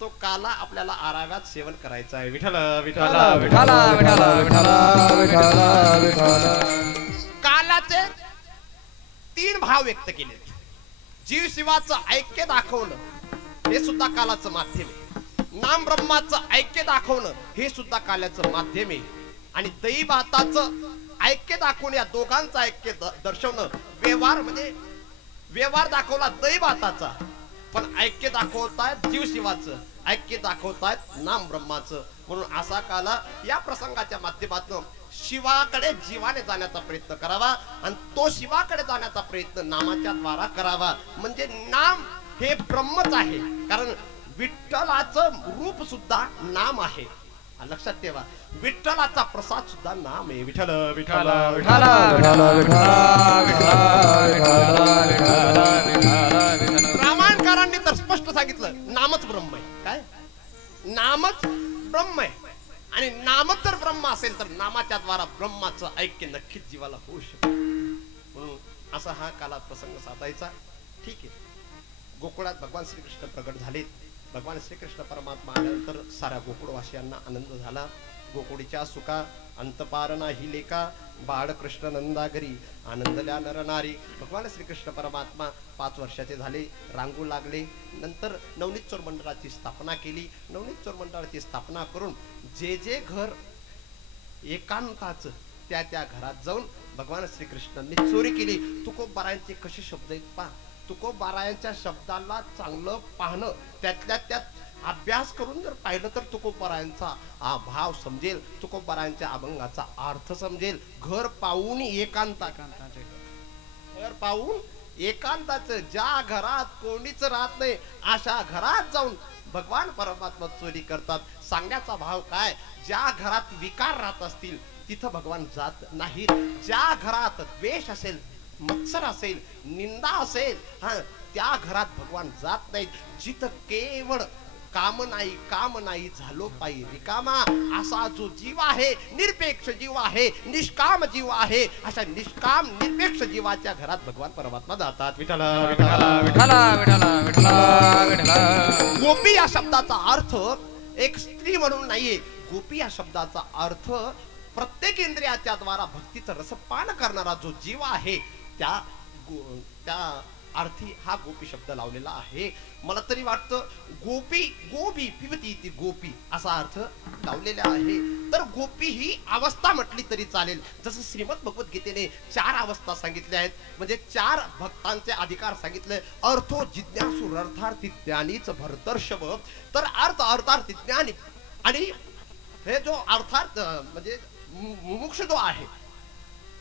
तो काला आपल्याला आराव्यात सेवन करायचा आहे. विठ्ठल विठ्ठल विठ्ठल विठ्ठल विठ्ठल विठ्ठल. कालाचे 3 भाव व्यक्त केले. जीव शिवाचं ऐक्य दाखवणं हे सुद्धा कालाचं माध्यम आहे. नाम ब्रह्माचं ऐक्य दाखवणं हे सुद्धा काल्याचं माध्यम आहे. आणि दैवाताचं ऐक्य दाखवून या दोघांचं ऐक्य दर्शवणं, व्यवहार म्हणजे व्यवहार दाखवला दैवाताचा, पण ऐक्य दाखवतायत जीव शिवाचं, ऐक्य दाखवतायत नाम ब्रह्माचं. म्हणून असा काला या प्रसंगाच्या माध्यमातून शिवाकडे जीवाने जाण्याचा प्रयत्न करावा आणि तो शिवाकडे जाण्याचा प्रयत्न नामाच्या द्वारा करावा. म्हणजे नाम हे ब्रह्मच आहे, कारण विठ्ठलाचं रूप सुद्धा नाम आहे. लक्षात ठेवा, विठ्ठलाचा प्रसाद सुद्धा नाम आहे. विठ्ठल विठ्ठल विठ्ठल विठ्ठल. रामायणकारांनी तर स्पष्ट सांगितलं, नामच ब्रह्म आहे. काय? नामच ब्रह्म आहे. आणि नामच जर ब्रह्म असेल तर नामाच्या द्वारा ब्रह्माचं ऐक्य नक्कीच जीवाला होऊ शकतं. म्हणून असा हा काला प्रसंग साधायचा. ठीक आहे, गोकुळात भगवान श्रीकृष्ण प्रगट झाले. भगवान श्रीकृष्ण परमात्मा आल्यानंतर साऱ्या गोकुळवासियांना आनंद झाला. गोकुळीच्या सुखा अंतपार नाही लेका, बाळकृष्ण नंदागरी आनंदल्या नरनारी. भगवान श्रीकृष्ण परमात्मा 5 वर्षाचे झाले, रांगू लागले. नंतर नवनीत चोर मंडळाची स्थापना केली. नवनीत चोर मंडळाची स्थापना करून जे जे घर एकांताचं त्या त्या घरात जाऊन भगवान श्रीकृष्णांनी चोरी केली. तुकोबारायांचे कसे शब्द आहेत पहा. तुकोबारायांच्या शब्दाला चांगलं पाहणं, त्यातल्या त्यात अभ्यास करून जर पाहिलं तर तुकोबारायांचा भाव समजेल, तुकोबारायांच्या अभंगाचा अर्थ समजेल. घर पाहून एकांताचे, घर पाहून एकांताचं, ज्या घरात कोणीच राहत नाही अशा घरात जाऊन भगवान परमात्मा चोरी करतात. सांगण्याचा भाव काय, ज्या घरात विकार राहत असतील तिथं भगवान जात नाहीत. ज्या घरात द्वेष असेल, मत्सर असेल, निंदा असेल, त्या घरात भगवान जात नाहीत. जिथं केवळ काम नाही झालो पायी रिकामा असा जो जीव आहे, निरपेक्ष जीव आहे, निष्काम जीव आहे, अशा निष्काम निरपेक्ष जीवाच्या घरात भगवान परमात्मा जातात. विठ्ठल विठ्ठल विठ्ठल विठ्ठल विठ्ठल. गोपी या शब्दाचा अर्थ एक स्त्री म्हणून नाहीये. गोपी या शब्दाचा अर्थ प्रत्येक इंद्रियाच्या द्वारा भक्तीचं रसपान करणारा जो जीव आहे त्या अर्थी हा गोपी शब्द लावलेला आहे. मला तरी वाटतं गोपी गोपी पिबती ती गोपी असा अर्थ लावलेला आहे. तर गोपी ही अवस्था म्हटली तरी चालेल. जसं श्रीमद भगवद्गीतेने 4 अवस्था सांगितल्या आहेत, म्हणजे 4 भक्तांचे अधिकार सांगितले. अर्थो जिज्ञासु अर्थार्थी ज्ञानीच भरतर्षभ. तर अर्थ अर्थार्थी ज्ञानी आणि हे जो अर्थार्थ म्हणजे मुमुक्ष जो आहे,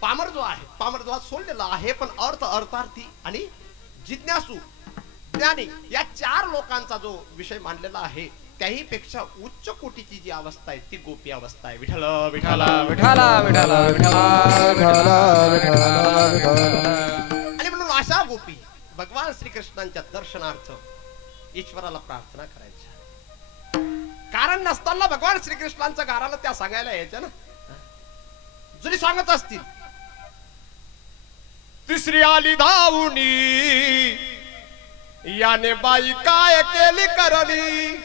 पामर जो आहे, पामर जो सोडलेला आहे, पण अर्थ अर्थार्थी आणि जिज्ञासू ज्ञानी या 4 लोकांचा जो विषय मांडलेला आहे, त्याही पेक्षा उच्च कोटीची जी अवस्था आहे ती गोपी अवस्था आहे. विठ्ठल विठ्ठल विठ्ठल विठ्ठल विठ्ठल. आणि म्हणून अशा गोपी भगवान श्रीकृष्णांच्या दर्शनार्थ ईश्वराला प्रार्थना करायच्या. कारण नसताना भगवान श्रीकृष्णांचं गाराला त्या सांगायला यायच्या ना, जरी सांगत असतील. तिसरी आली धावुनी, याने बाई काय केली करणी,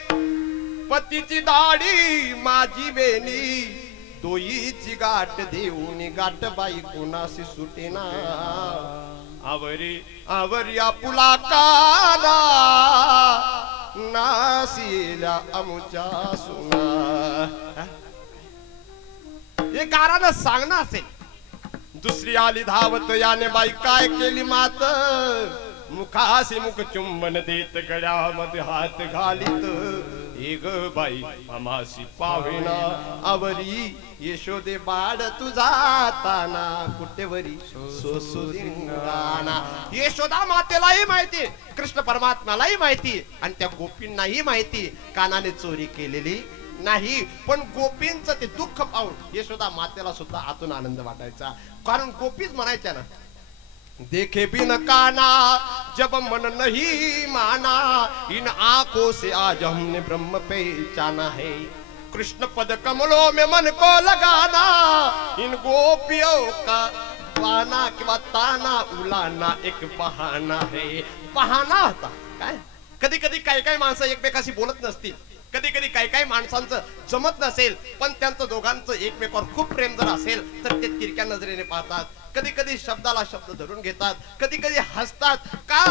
पतीची दाढी माझी वेणी, दोईची गाठ देऊन गाठ बाई कोणाशी सुटेना, आवरी आवरी आपुला काला नासीला अमुच्या सुना. हे गारानं सांगणं असेल. दुसरी आली धावत, याने बाई काय केली मात, मुखाशी मुख चुंबन देत गळ्यामध्ये हात घालीत, एक बाई आम्हाशी पाविना, आवरी यशोदे बाळ तुझा ताना, कुठेवरी सोसुलिंगाना. यशोदा मातेलाही माहिती, कृष्ण परमात्म्यालाही माहिती आणि त्या गोपींनाही माहिती, कानाने चोरी केलेली नाही, पण गोपींचं ते दुःख पाहून यशोदा मातेला सुद्धा आतून आनंद वाटायचा. कारण गोपीच म्हणायच्या ना, देखे बिन काना जब मन नहीं माना, इन आंखों से आज हमने ब्रह्म पहचाना है. कृष्ण पद कमलों में मन को लगाना, इन गोपियों का पाना किंवा ताना उलाना एक बहाना है. बहाना होता काय. कधी कधी काही काही माणसं एकमेकाशी बोलत नसतील, कधी कधी काही काही माणसांचं जमत नसेल, पण त्यांचं दोघांचं एकमेकावर खूप प्रेम जर असेल तर ते तिरक्या नजरेने पाहतात. कधी कधी शब्दाला शब्द धरून घेतात, कधी कधी हसतात. का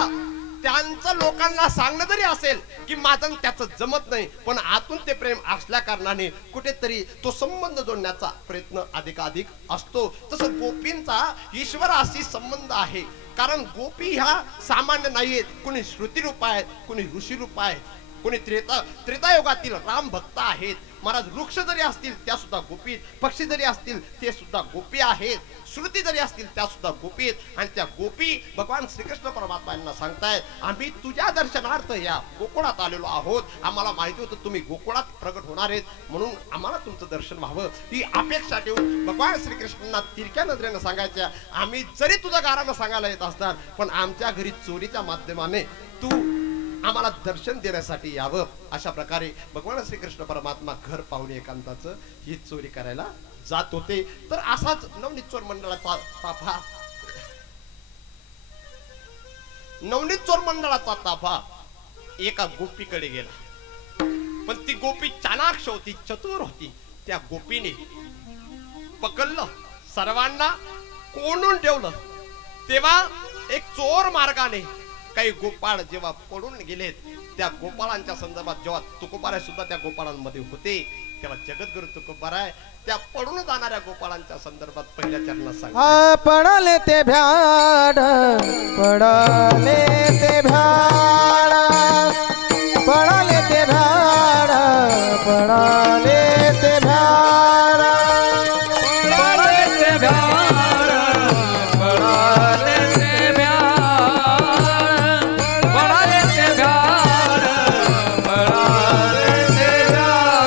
त्यांचं लोकांना सांगणं जरी असेल की माझं त्याचं जमत नाही, पण आतून ते प्रेम असल्या कारणाने कुठेतरी तो संबंध जोडण्याचा प्रयत्न अधिकाधिक असतो. तसं गोपींचा ईश्वराशी संबंध आहे. कारण गोपी ह्या सामान्य नाहीयेत. कुणी श्रुती रूप आहेत, कुणी ऋषी रूप आहेत, कोणी त्रेतायुगातील राम भक्त आहेत. महाराज वृक्ष जरी असतील त्या सुद्धा गोपी, पक्षी जरी असतील ते सुद्धा गोपी आहेत, श्रुती जरी असतील त्या सुद्धा गोपी आहेत. आणि त्या गोपी भगवान श्रीकृष्ण परमात्मा यांना सांगतायत, आम्ही तुझ्या दर्शनार्थ या गोकुळात आलेलो आहोत. आम्हाला माहिती होतं तुम्ही गोकुळात प्रगट होणार आहेत, म्हणून आम्हाला तुमचं दर्शन व्हावं ही अपेक्षा ठेवून भगवान श्रीकृष्णांना तिरक्या नजरेनं सांगायच्या, आम्ही जरी तुझं गारानं सांगायला येत असणार, पण आमच्या घरी चोरीच्या माध्यमाने तू आम्हाला दर्शन देण्यासाठी यावं. अशा प्रकारे भगवान श्रीकृष्ण परमात्मा घर पाहुणे एकांताचं ही चोरी करायला जात होते. तर असाच नवनीत चोर मंडळाचा ताफा, नवनीत चोर मंडळाचा ताफा एका गोपीकडे गेला. पण ती गोपी चाणाक्ष होती, चतुर होती. त्या गोपीने पकडलं, सर्वांना कोंडून ठेवलं. तेव्हा एक चोर मार्गाने काही गोपाळ जेव्हा पडून गेलेत, त्या गोपाळांच्या संदर्भात जेव्हा तुकोबाराय सुद्धा त्या गोपाळांमध्ये होते, तेव्हा जगद्गुरु तुकोबाराय त्या पडून जाणाऱ्या गोपाळांच्या संदर्भात पहिल्या चरणात सांगतात, पडले ते भ्याड, पडले ते भ्याड, पडले ते भ्याड, पडले ते भ्याड, पडले ते भ्याड, पडले ते भ्याड, पडले ते भ्याड, पडले ते भ्याड.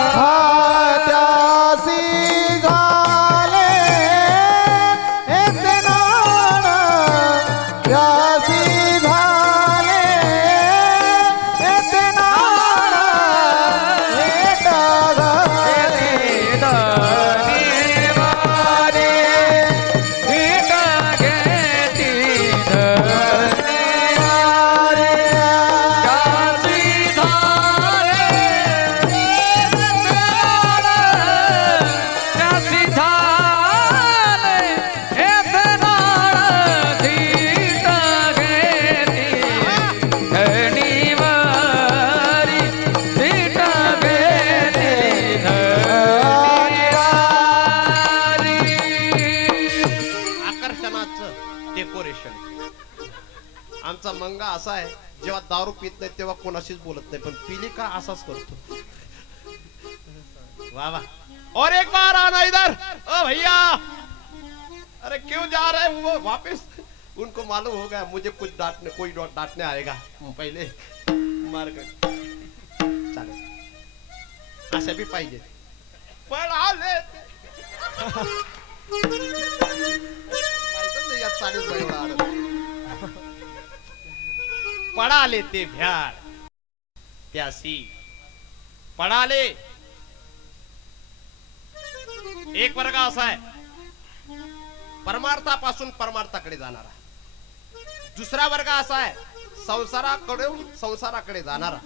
त्यासी घाले येते नाड, त्यासी घाले येते नाड, येता घाले डेकोरेशन. आमचा मंगा असा आहे, जेव्हा दारू पित नाही तेव्हा कोणाशीच बोलत नाही, पण पिली का असाच करतो. वाह वाह. और एक बार आना इधर. ओ भैया, अरे क्यों जा रहे हैं वो वापस? उनको मालूम हो गया मुझे कुछ डांटने, कोई डांटने आएगा, पहिले मार कर चालेल. अशा भी पाहिजे. पण आले पडाले ते भ्याड, त्यासी पडाले. एक वर्ग असा आहे परमार्थापासून परमार्थाकडे जाणारा. दुसरा वर्ग असा आहे संसाराकडून संसाराकडे जाणारा.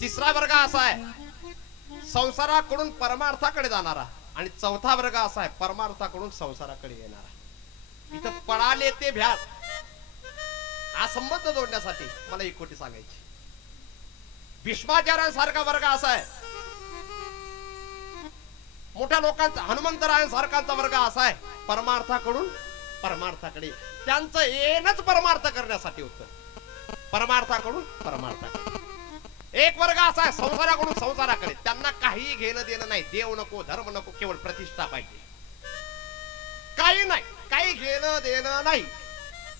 तिसरा वर्ग असा आहे संसाराकडून परमार्थाकडे जाणारा. आणि चौथा वर्ग असा आहे परमार्थाकडून संसाराकडे येणारा. इथं पडाले ते भ्याड हा संबंध जोडण्यासाठी मला एक गोष्ट सांगायची. भीष्माचार्यांसारखा वर्ग असा आहे, मोठ्या लोकांचा हनुमंतरायांसारखांचा वर्ग असा आहे परमार्थाकडून परमार्थाकडे. त्यांचं येणंच परमार्थ करण्यासाठी होतं, परमार्थाकडून परमार्थाकडे. एक वर्ग असा आहे संसाराकडून संसाराकडे, त्यांना काही घेणं देणं नाही. देव नको, धर्म नको, केवळ प्रतिष्ठा पाहिजे. काही नाही, काही घेणं देणं नाही.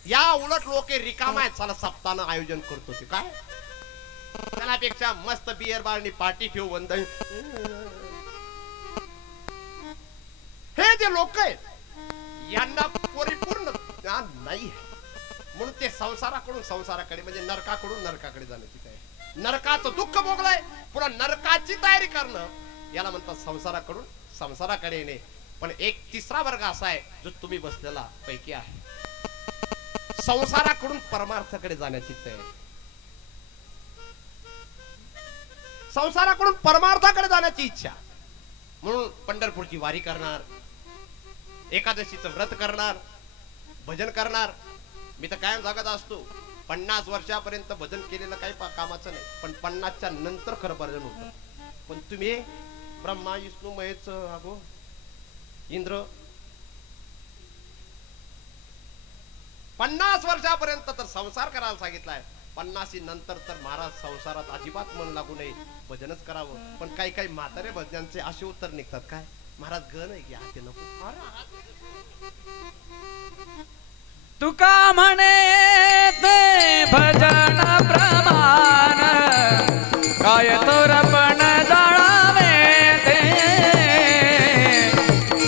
या उलट लोक रिकामा आहेत, चला सप्ताहानं आयोजन करतो ते काय, त्यापेक्षा मस्त बियर बारनी पार्टी ठेवू, वंदन जे लोक आहेत यांना परिपूर्ण ज्ञान नाही, म्हणून ते संसाराकडून संसाराकडे म्हणजे नरकाकडून नरकाकडे जाण्याची तयारी, नरकाचं दुःख भोगलंय पुन्हा नरकाची तयारी करणं याला म्हणतात संसाराकडून संसाराकडे येणे. पण एक तिसरा वर्ग असा आहे जो तुम्ही बसलेला पैकी आहे, संसाराकडून परमार्थाकडे जाण्याची तयारी, संसाराकडून परमार्थाकडे जाण्याची इच्छा, म्हणून पंढरपूरची वारी करणार, एकादशीचं व्रत करणार, भजन करणार. मी तर कायम सांगत असतो 50 वर्षापर्यंत भजन केलेलं काही कामाचं नाही, पण 50च्या नंतर खरं भजन होतं. पण तुम्ही ब्रह्मा विष्णू महेश अगो इंद्र 50 वर्षापर्यंत तर संसार करायला सांगितलाय, 50 नंतर तर महाराज संसारात अजिबात मन लागू नये, भजनच करावं. पण काही काही म्हातारे भजनांचे असे उत्तर निघतात, काय महाराज गण आहे की ते नको. तुका म्हणे ते भजन प्रमाण काय थोरपण जाळावे ते,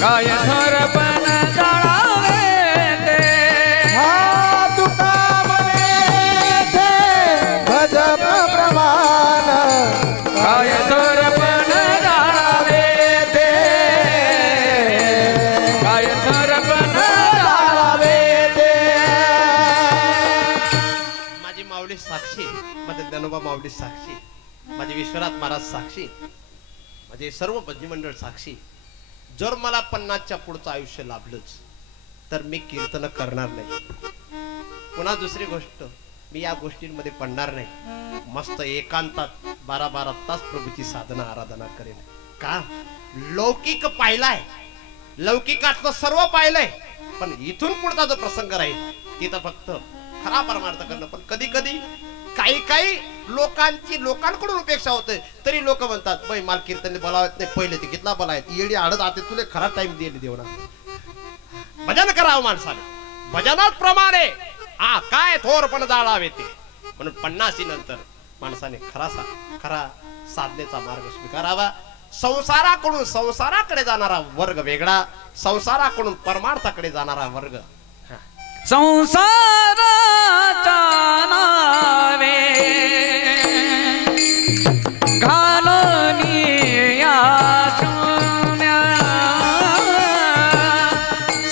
काय थोरपण जाळावे ते. हा तुका म्हणे ते भजन प्रमाण काय थोरपण जाळावे ते, काय थोरपण जाळावे ते. माझी माऊली साक्षी, माझे ज्ञानोबा माऊली साक्षी, माझे विश्वनाथ महाराज साक्षी, माझे सर्व भजनी मंडळ साक्षी. जर मला 50च्या पुढचं आयुष्य लाभलंच तर मी कीर्तन करणार नाही. पुन्हा दुसरी गोष्ट, मी या गोष्टींमध्ये पडणार नाही. मस्त एकांतात 12-12 तास प्रभूची साधना आराधना करेन. का लौकिक पाहिलाय, लौकिकातलं सर्व पाहिलंय, पण इथून पुढचा जो प्रसंग राहील तिथं फक्त खरा परमार्थ करणं. पण कधी कधी काही काही लोकांकडून उपेक्षा होते, तरी लोक म्हणतात बाई माल कीर्तन बोलावत नाही, पहिले ते कितला बोलायत येडी आडत आते तुले खरा टाइम दिले देवना. भजन करावं माणसाने, भजनात प्रमाणे हा काय थोरपण जाळावे ते. म्हणून 50 नंतर माणसाने खरा साधनेचा मार्ग स्वीकारावा. संसाराकडून संसाराकडे जाणारा वर्ग वेगळा, संसाराकडून परमार्थाकडे जाणारा वर्ग. संसाराच्या नावे घालूनी या शून्या,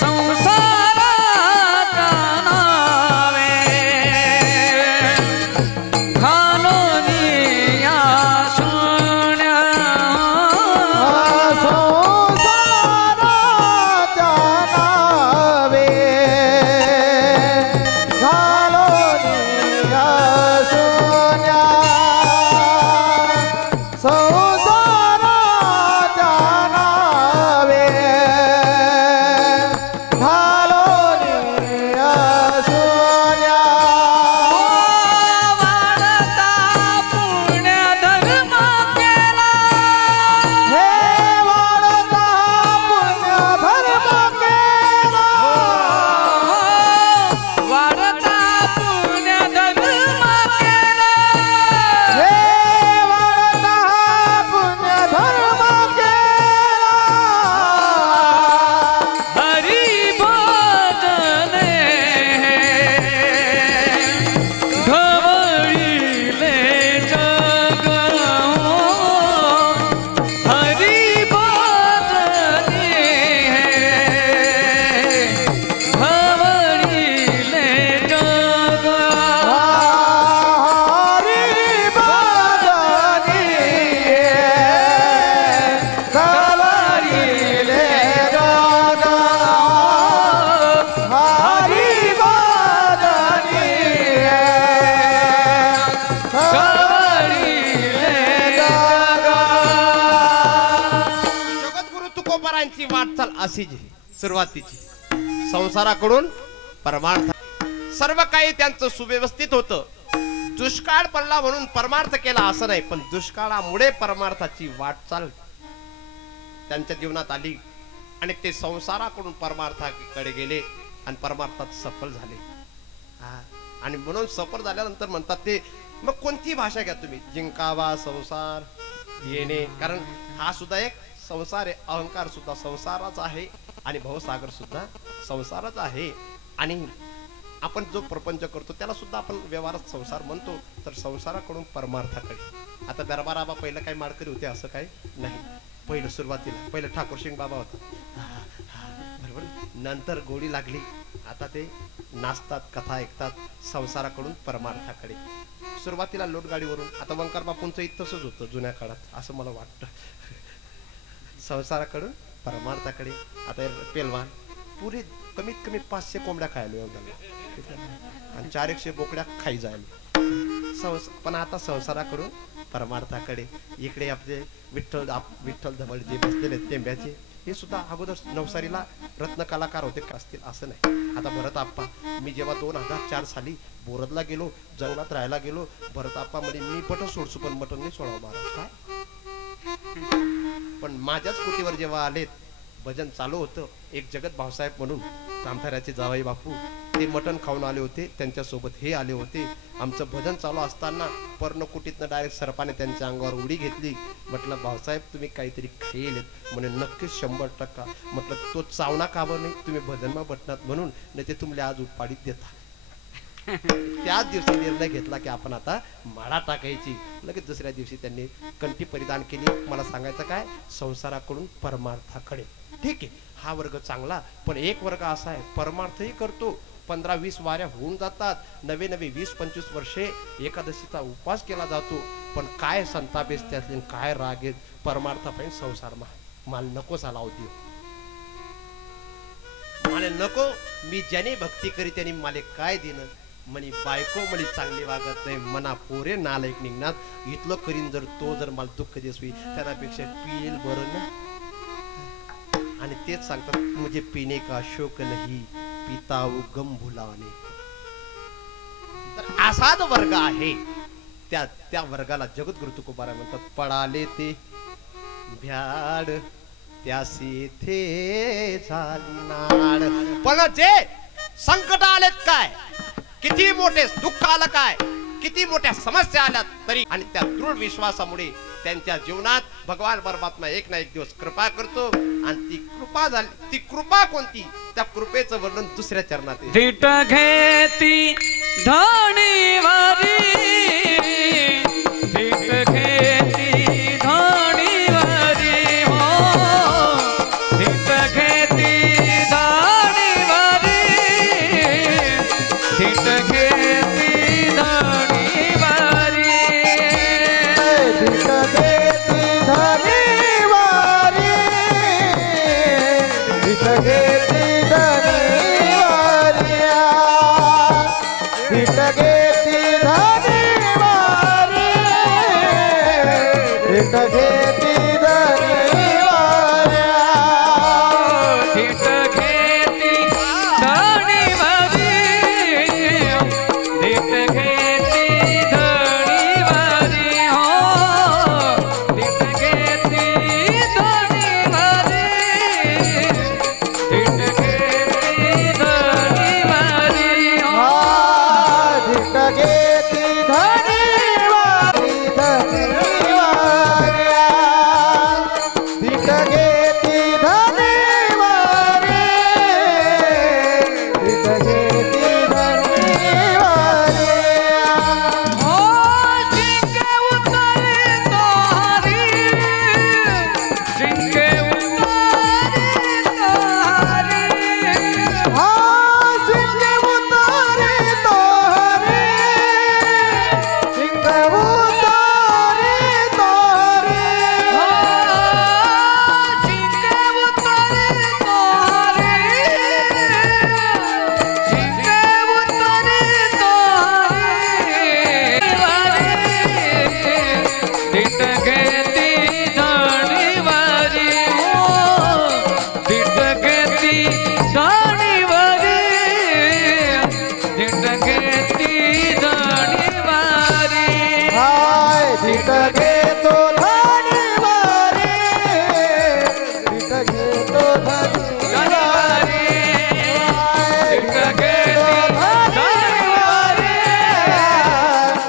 संसाराच्या नावे घालूनी या शून्या. संसाराच्या नावे घालोनी असून्या, संसाराच्या नावे घालोनी असून्या. वाढता पुण्य धर्म केला, हे वाढता पुण्य धर्म केला, वाढता पुण्य धर्म केला, हे वाढता पुण्य धर्म केला. हरी भजने घवळीले जग, हरी भजने घवळीले जग. हरी भजनी घवळीले जग, हरी भजनी घवळीले जग. जगद्गुरु तुकोबारांची वाटचाल अशी जी सुरुवातीची संसाराकडून परमार्थ, सर्व काही त्यांचं सुव्यवस्थित होतं. दुष्काळ पडला म्हणून परमार्थ केला असं नाही, पण दुष्काळामुळे परमार्थाची वाटचाल त्यांच्या जीवनात आली आणि ते संसाराकडून परमार्थाकडे गेले आणि परमार्थात सफल झाले. आणि म्हणून सफल झाल्यानंतर म्हणतात ते, मग कोणती भाषा घ्या तुम्ही, जिंकावा संसार येणे, कारण हा सुद्धा एक संसार आहे, अहंकार सुद्धा संसाराच आहे आणि भवसागर सुद्धा संसारच आहे. आणि आपण जो प्रपंच करतो त्याला सुद्धा आपण व्यवहारात संसार म्हणतो. तर संसाराकडून परमार्थाकडे. आता दरबाराबा पहिलं काही माळकरी होते असं काही नाही. पहिलं सुरुवातीला पहिलं ठाकूरसिंग बाबा होता, बरोबर. नंतर गोडी लागली, आता ते नाचतात, कथा ऐकतात. संसाराकडून परमार्थाकडे. सुरुवातीला लोटगाडीवरून, आता वंकार बापूंचं तसंच होतं जुन्या काळात असं मला वाटतं. संसाराकडून परमार्थाकडे. आता पेलवान पुरे कमीत कमी 500 कोंबड्या खायला आणि 400 बोकड्या खाई जायला. पण आता संसाराकडून परमार्थाकडे. इकडे आपले विठ्ठल धवळ जे बसलेले टेंब्याचे, हे सुद्धा अगोदर नवसारीला रत्न कलाकार होते का असतील असं नाही. आता भरत आप्पा, मी जेव्हा 2004 साली बोरदला गेलो, जंगलात राहायला गेलो, भरत आप्पा म्हणे मी मटण सोडसू पण मटण नाही सोडावं महाराज. काय पण माझ्याच कुटीवर जेव्हा आलेत, भजन चालू होतं, एक जगत भाऊसाहेब म्हणून कामथाऱ्याचे जावई बापू ते मटण खाऊन आले होते, त्यांच्यासोबत हे आले होते. आमचं भजन चालू असताना पर्णकुटीतनं डायरेक्ट सरपाने त्यांच्या अंगावर उडी घेतली. म्हटलं भाऊसाहेब तुम्ही काहीतरी खाल्लेत म्हणे. नक्कीच 100%. म्हटलं तो चावना का बरं नाही, तुम्ही भजनमा बटनात म्हणून, नाही ते तुमले आज उत्पाडित देता. त्याच दिवशी निर्णय घेतला की आपण आता माळा टाकायची. लगेच दुसऱ्या दिवशी त्यांनी कंठी परिधान केली. मला सांगायचं काय, संसाराकडून परमार्थाकडे. ठीक आहे, हा वर्ग चांगला. पण एक वर्ग असा आहे परमार्थही करतो, 15-20 वाऱ्या होऊन जातात, नवे 20-25 वर्षे एकादशीचा उपवास केला जातो. पण काय संतापेस त्यातले, काय राग येत परमार्थापायी संसार माल नको झाला होती. मला नको, मी ज्याने भक्ती करी त्याने मला काय देणं. म्हणे बायको म्हणे चांगली वागत नाही, मना पोरे नालायक निघणार. इथलं करीन जर तो जर मला दुःख देस होई, त्यापेक्षा पिईल बरं ना. आणि तेच सांगतात, मुझे पीने का शौक नाही, पिता गम भुलाने. तर असा जो वर्ग आहे त्या वर्गाला जगद्गुरु तुकोबाराय म्हणतात, पडाले ते भ्याड त्यासी थे झाली नाड. पण जे संकट आलेत काय, किती मोठे दुःख आलं काय, किती मोठ्या समस्या आल्यात तरी, आणि त्या दृढ विश्वासामुळे त्यांच्या जीवनात भगवान परमात्मा एक ना एक दिवस कृपा करतो. आणि ती कृपा झाली, ती कृपा कोणती, त्या कृपेचं वर्णन दुसऱ्या चरणात आहे. धीट घेती धणीवारी, धीट घेती धणीवारी, हो धीट घेती धणीवारी, धीट घेती धणीवारी, धीट घेती धणीवारी, धीट घेती धणीवारी, धीट घेती धणीवारी, धीट घेती धणीवारी, धीट घेती धणीवारी, धीट घेती धणीवारी, हो धीट घेती धणीवारी, धीट घेती धणीवारी, हो धीट घेती धणीवारी, धणीवारी, धीट घेती धणीवारी, धीट घेती धणीवारी. हो जिंके उतारे तोहारी, जिंके उतारे तोहारी, सिंग उतारे तोहरे, सिंग उतारे तोहरे, हो जिंके उतारे तोहारी, जिंके उतारे तोहारी, धीट घेती धणीवारी, हो धीट घेती धणीवारी, धीट घेती धणीवारी, हाय धीट घेतो धणीवारी, धीट घेतो धणीवारी, धीट घेती धणीवारी,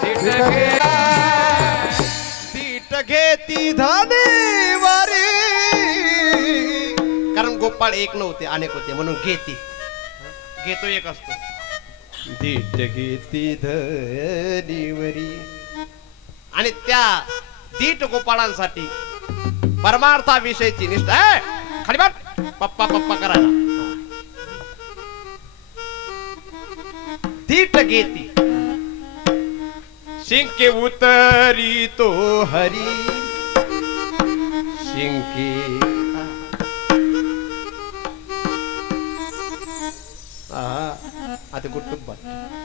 धीट घेती धीट घेती धणीवारी, गोपाळ एक नव्हते अनेक होते म्हणून घेती घेतो एक असतो धीट घेती धनीवरी आणि त्या धीट गोपाळांसाठी परमार्थाविषयीची निष्ठा खाली बट पप्पा पप्पा करायला धीट घेती शिंके उतरी तो हरी शिंके आता कुटुंबात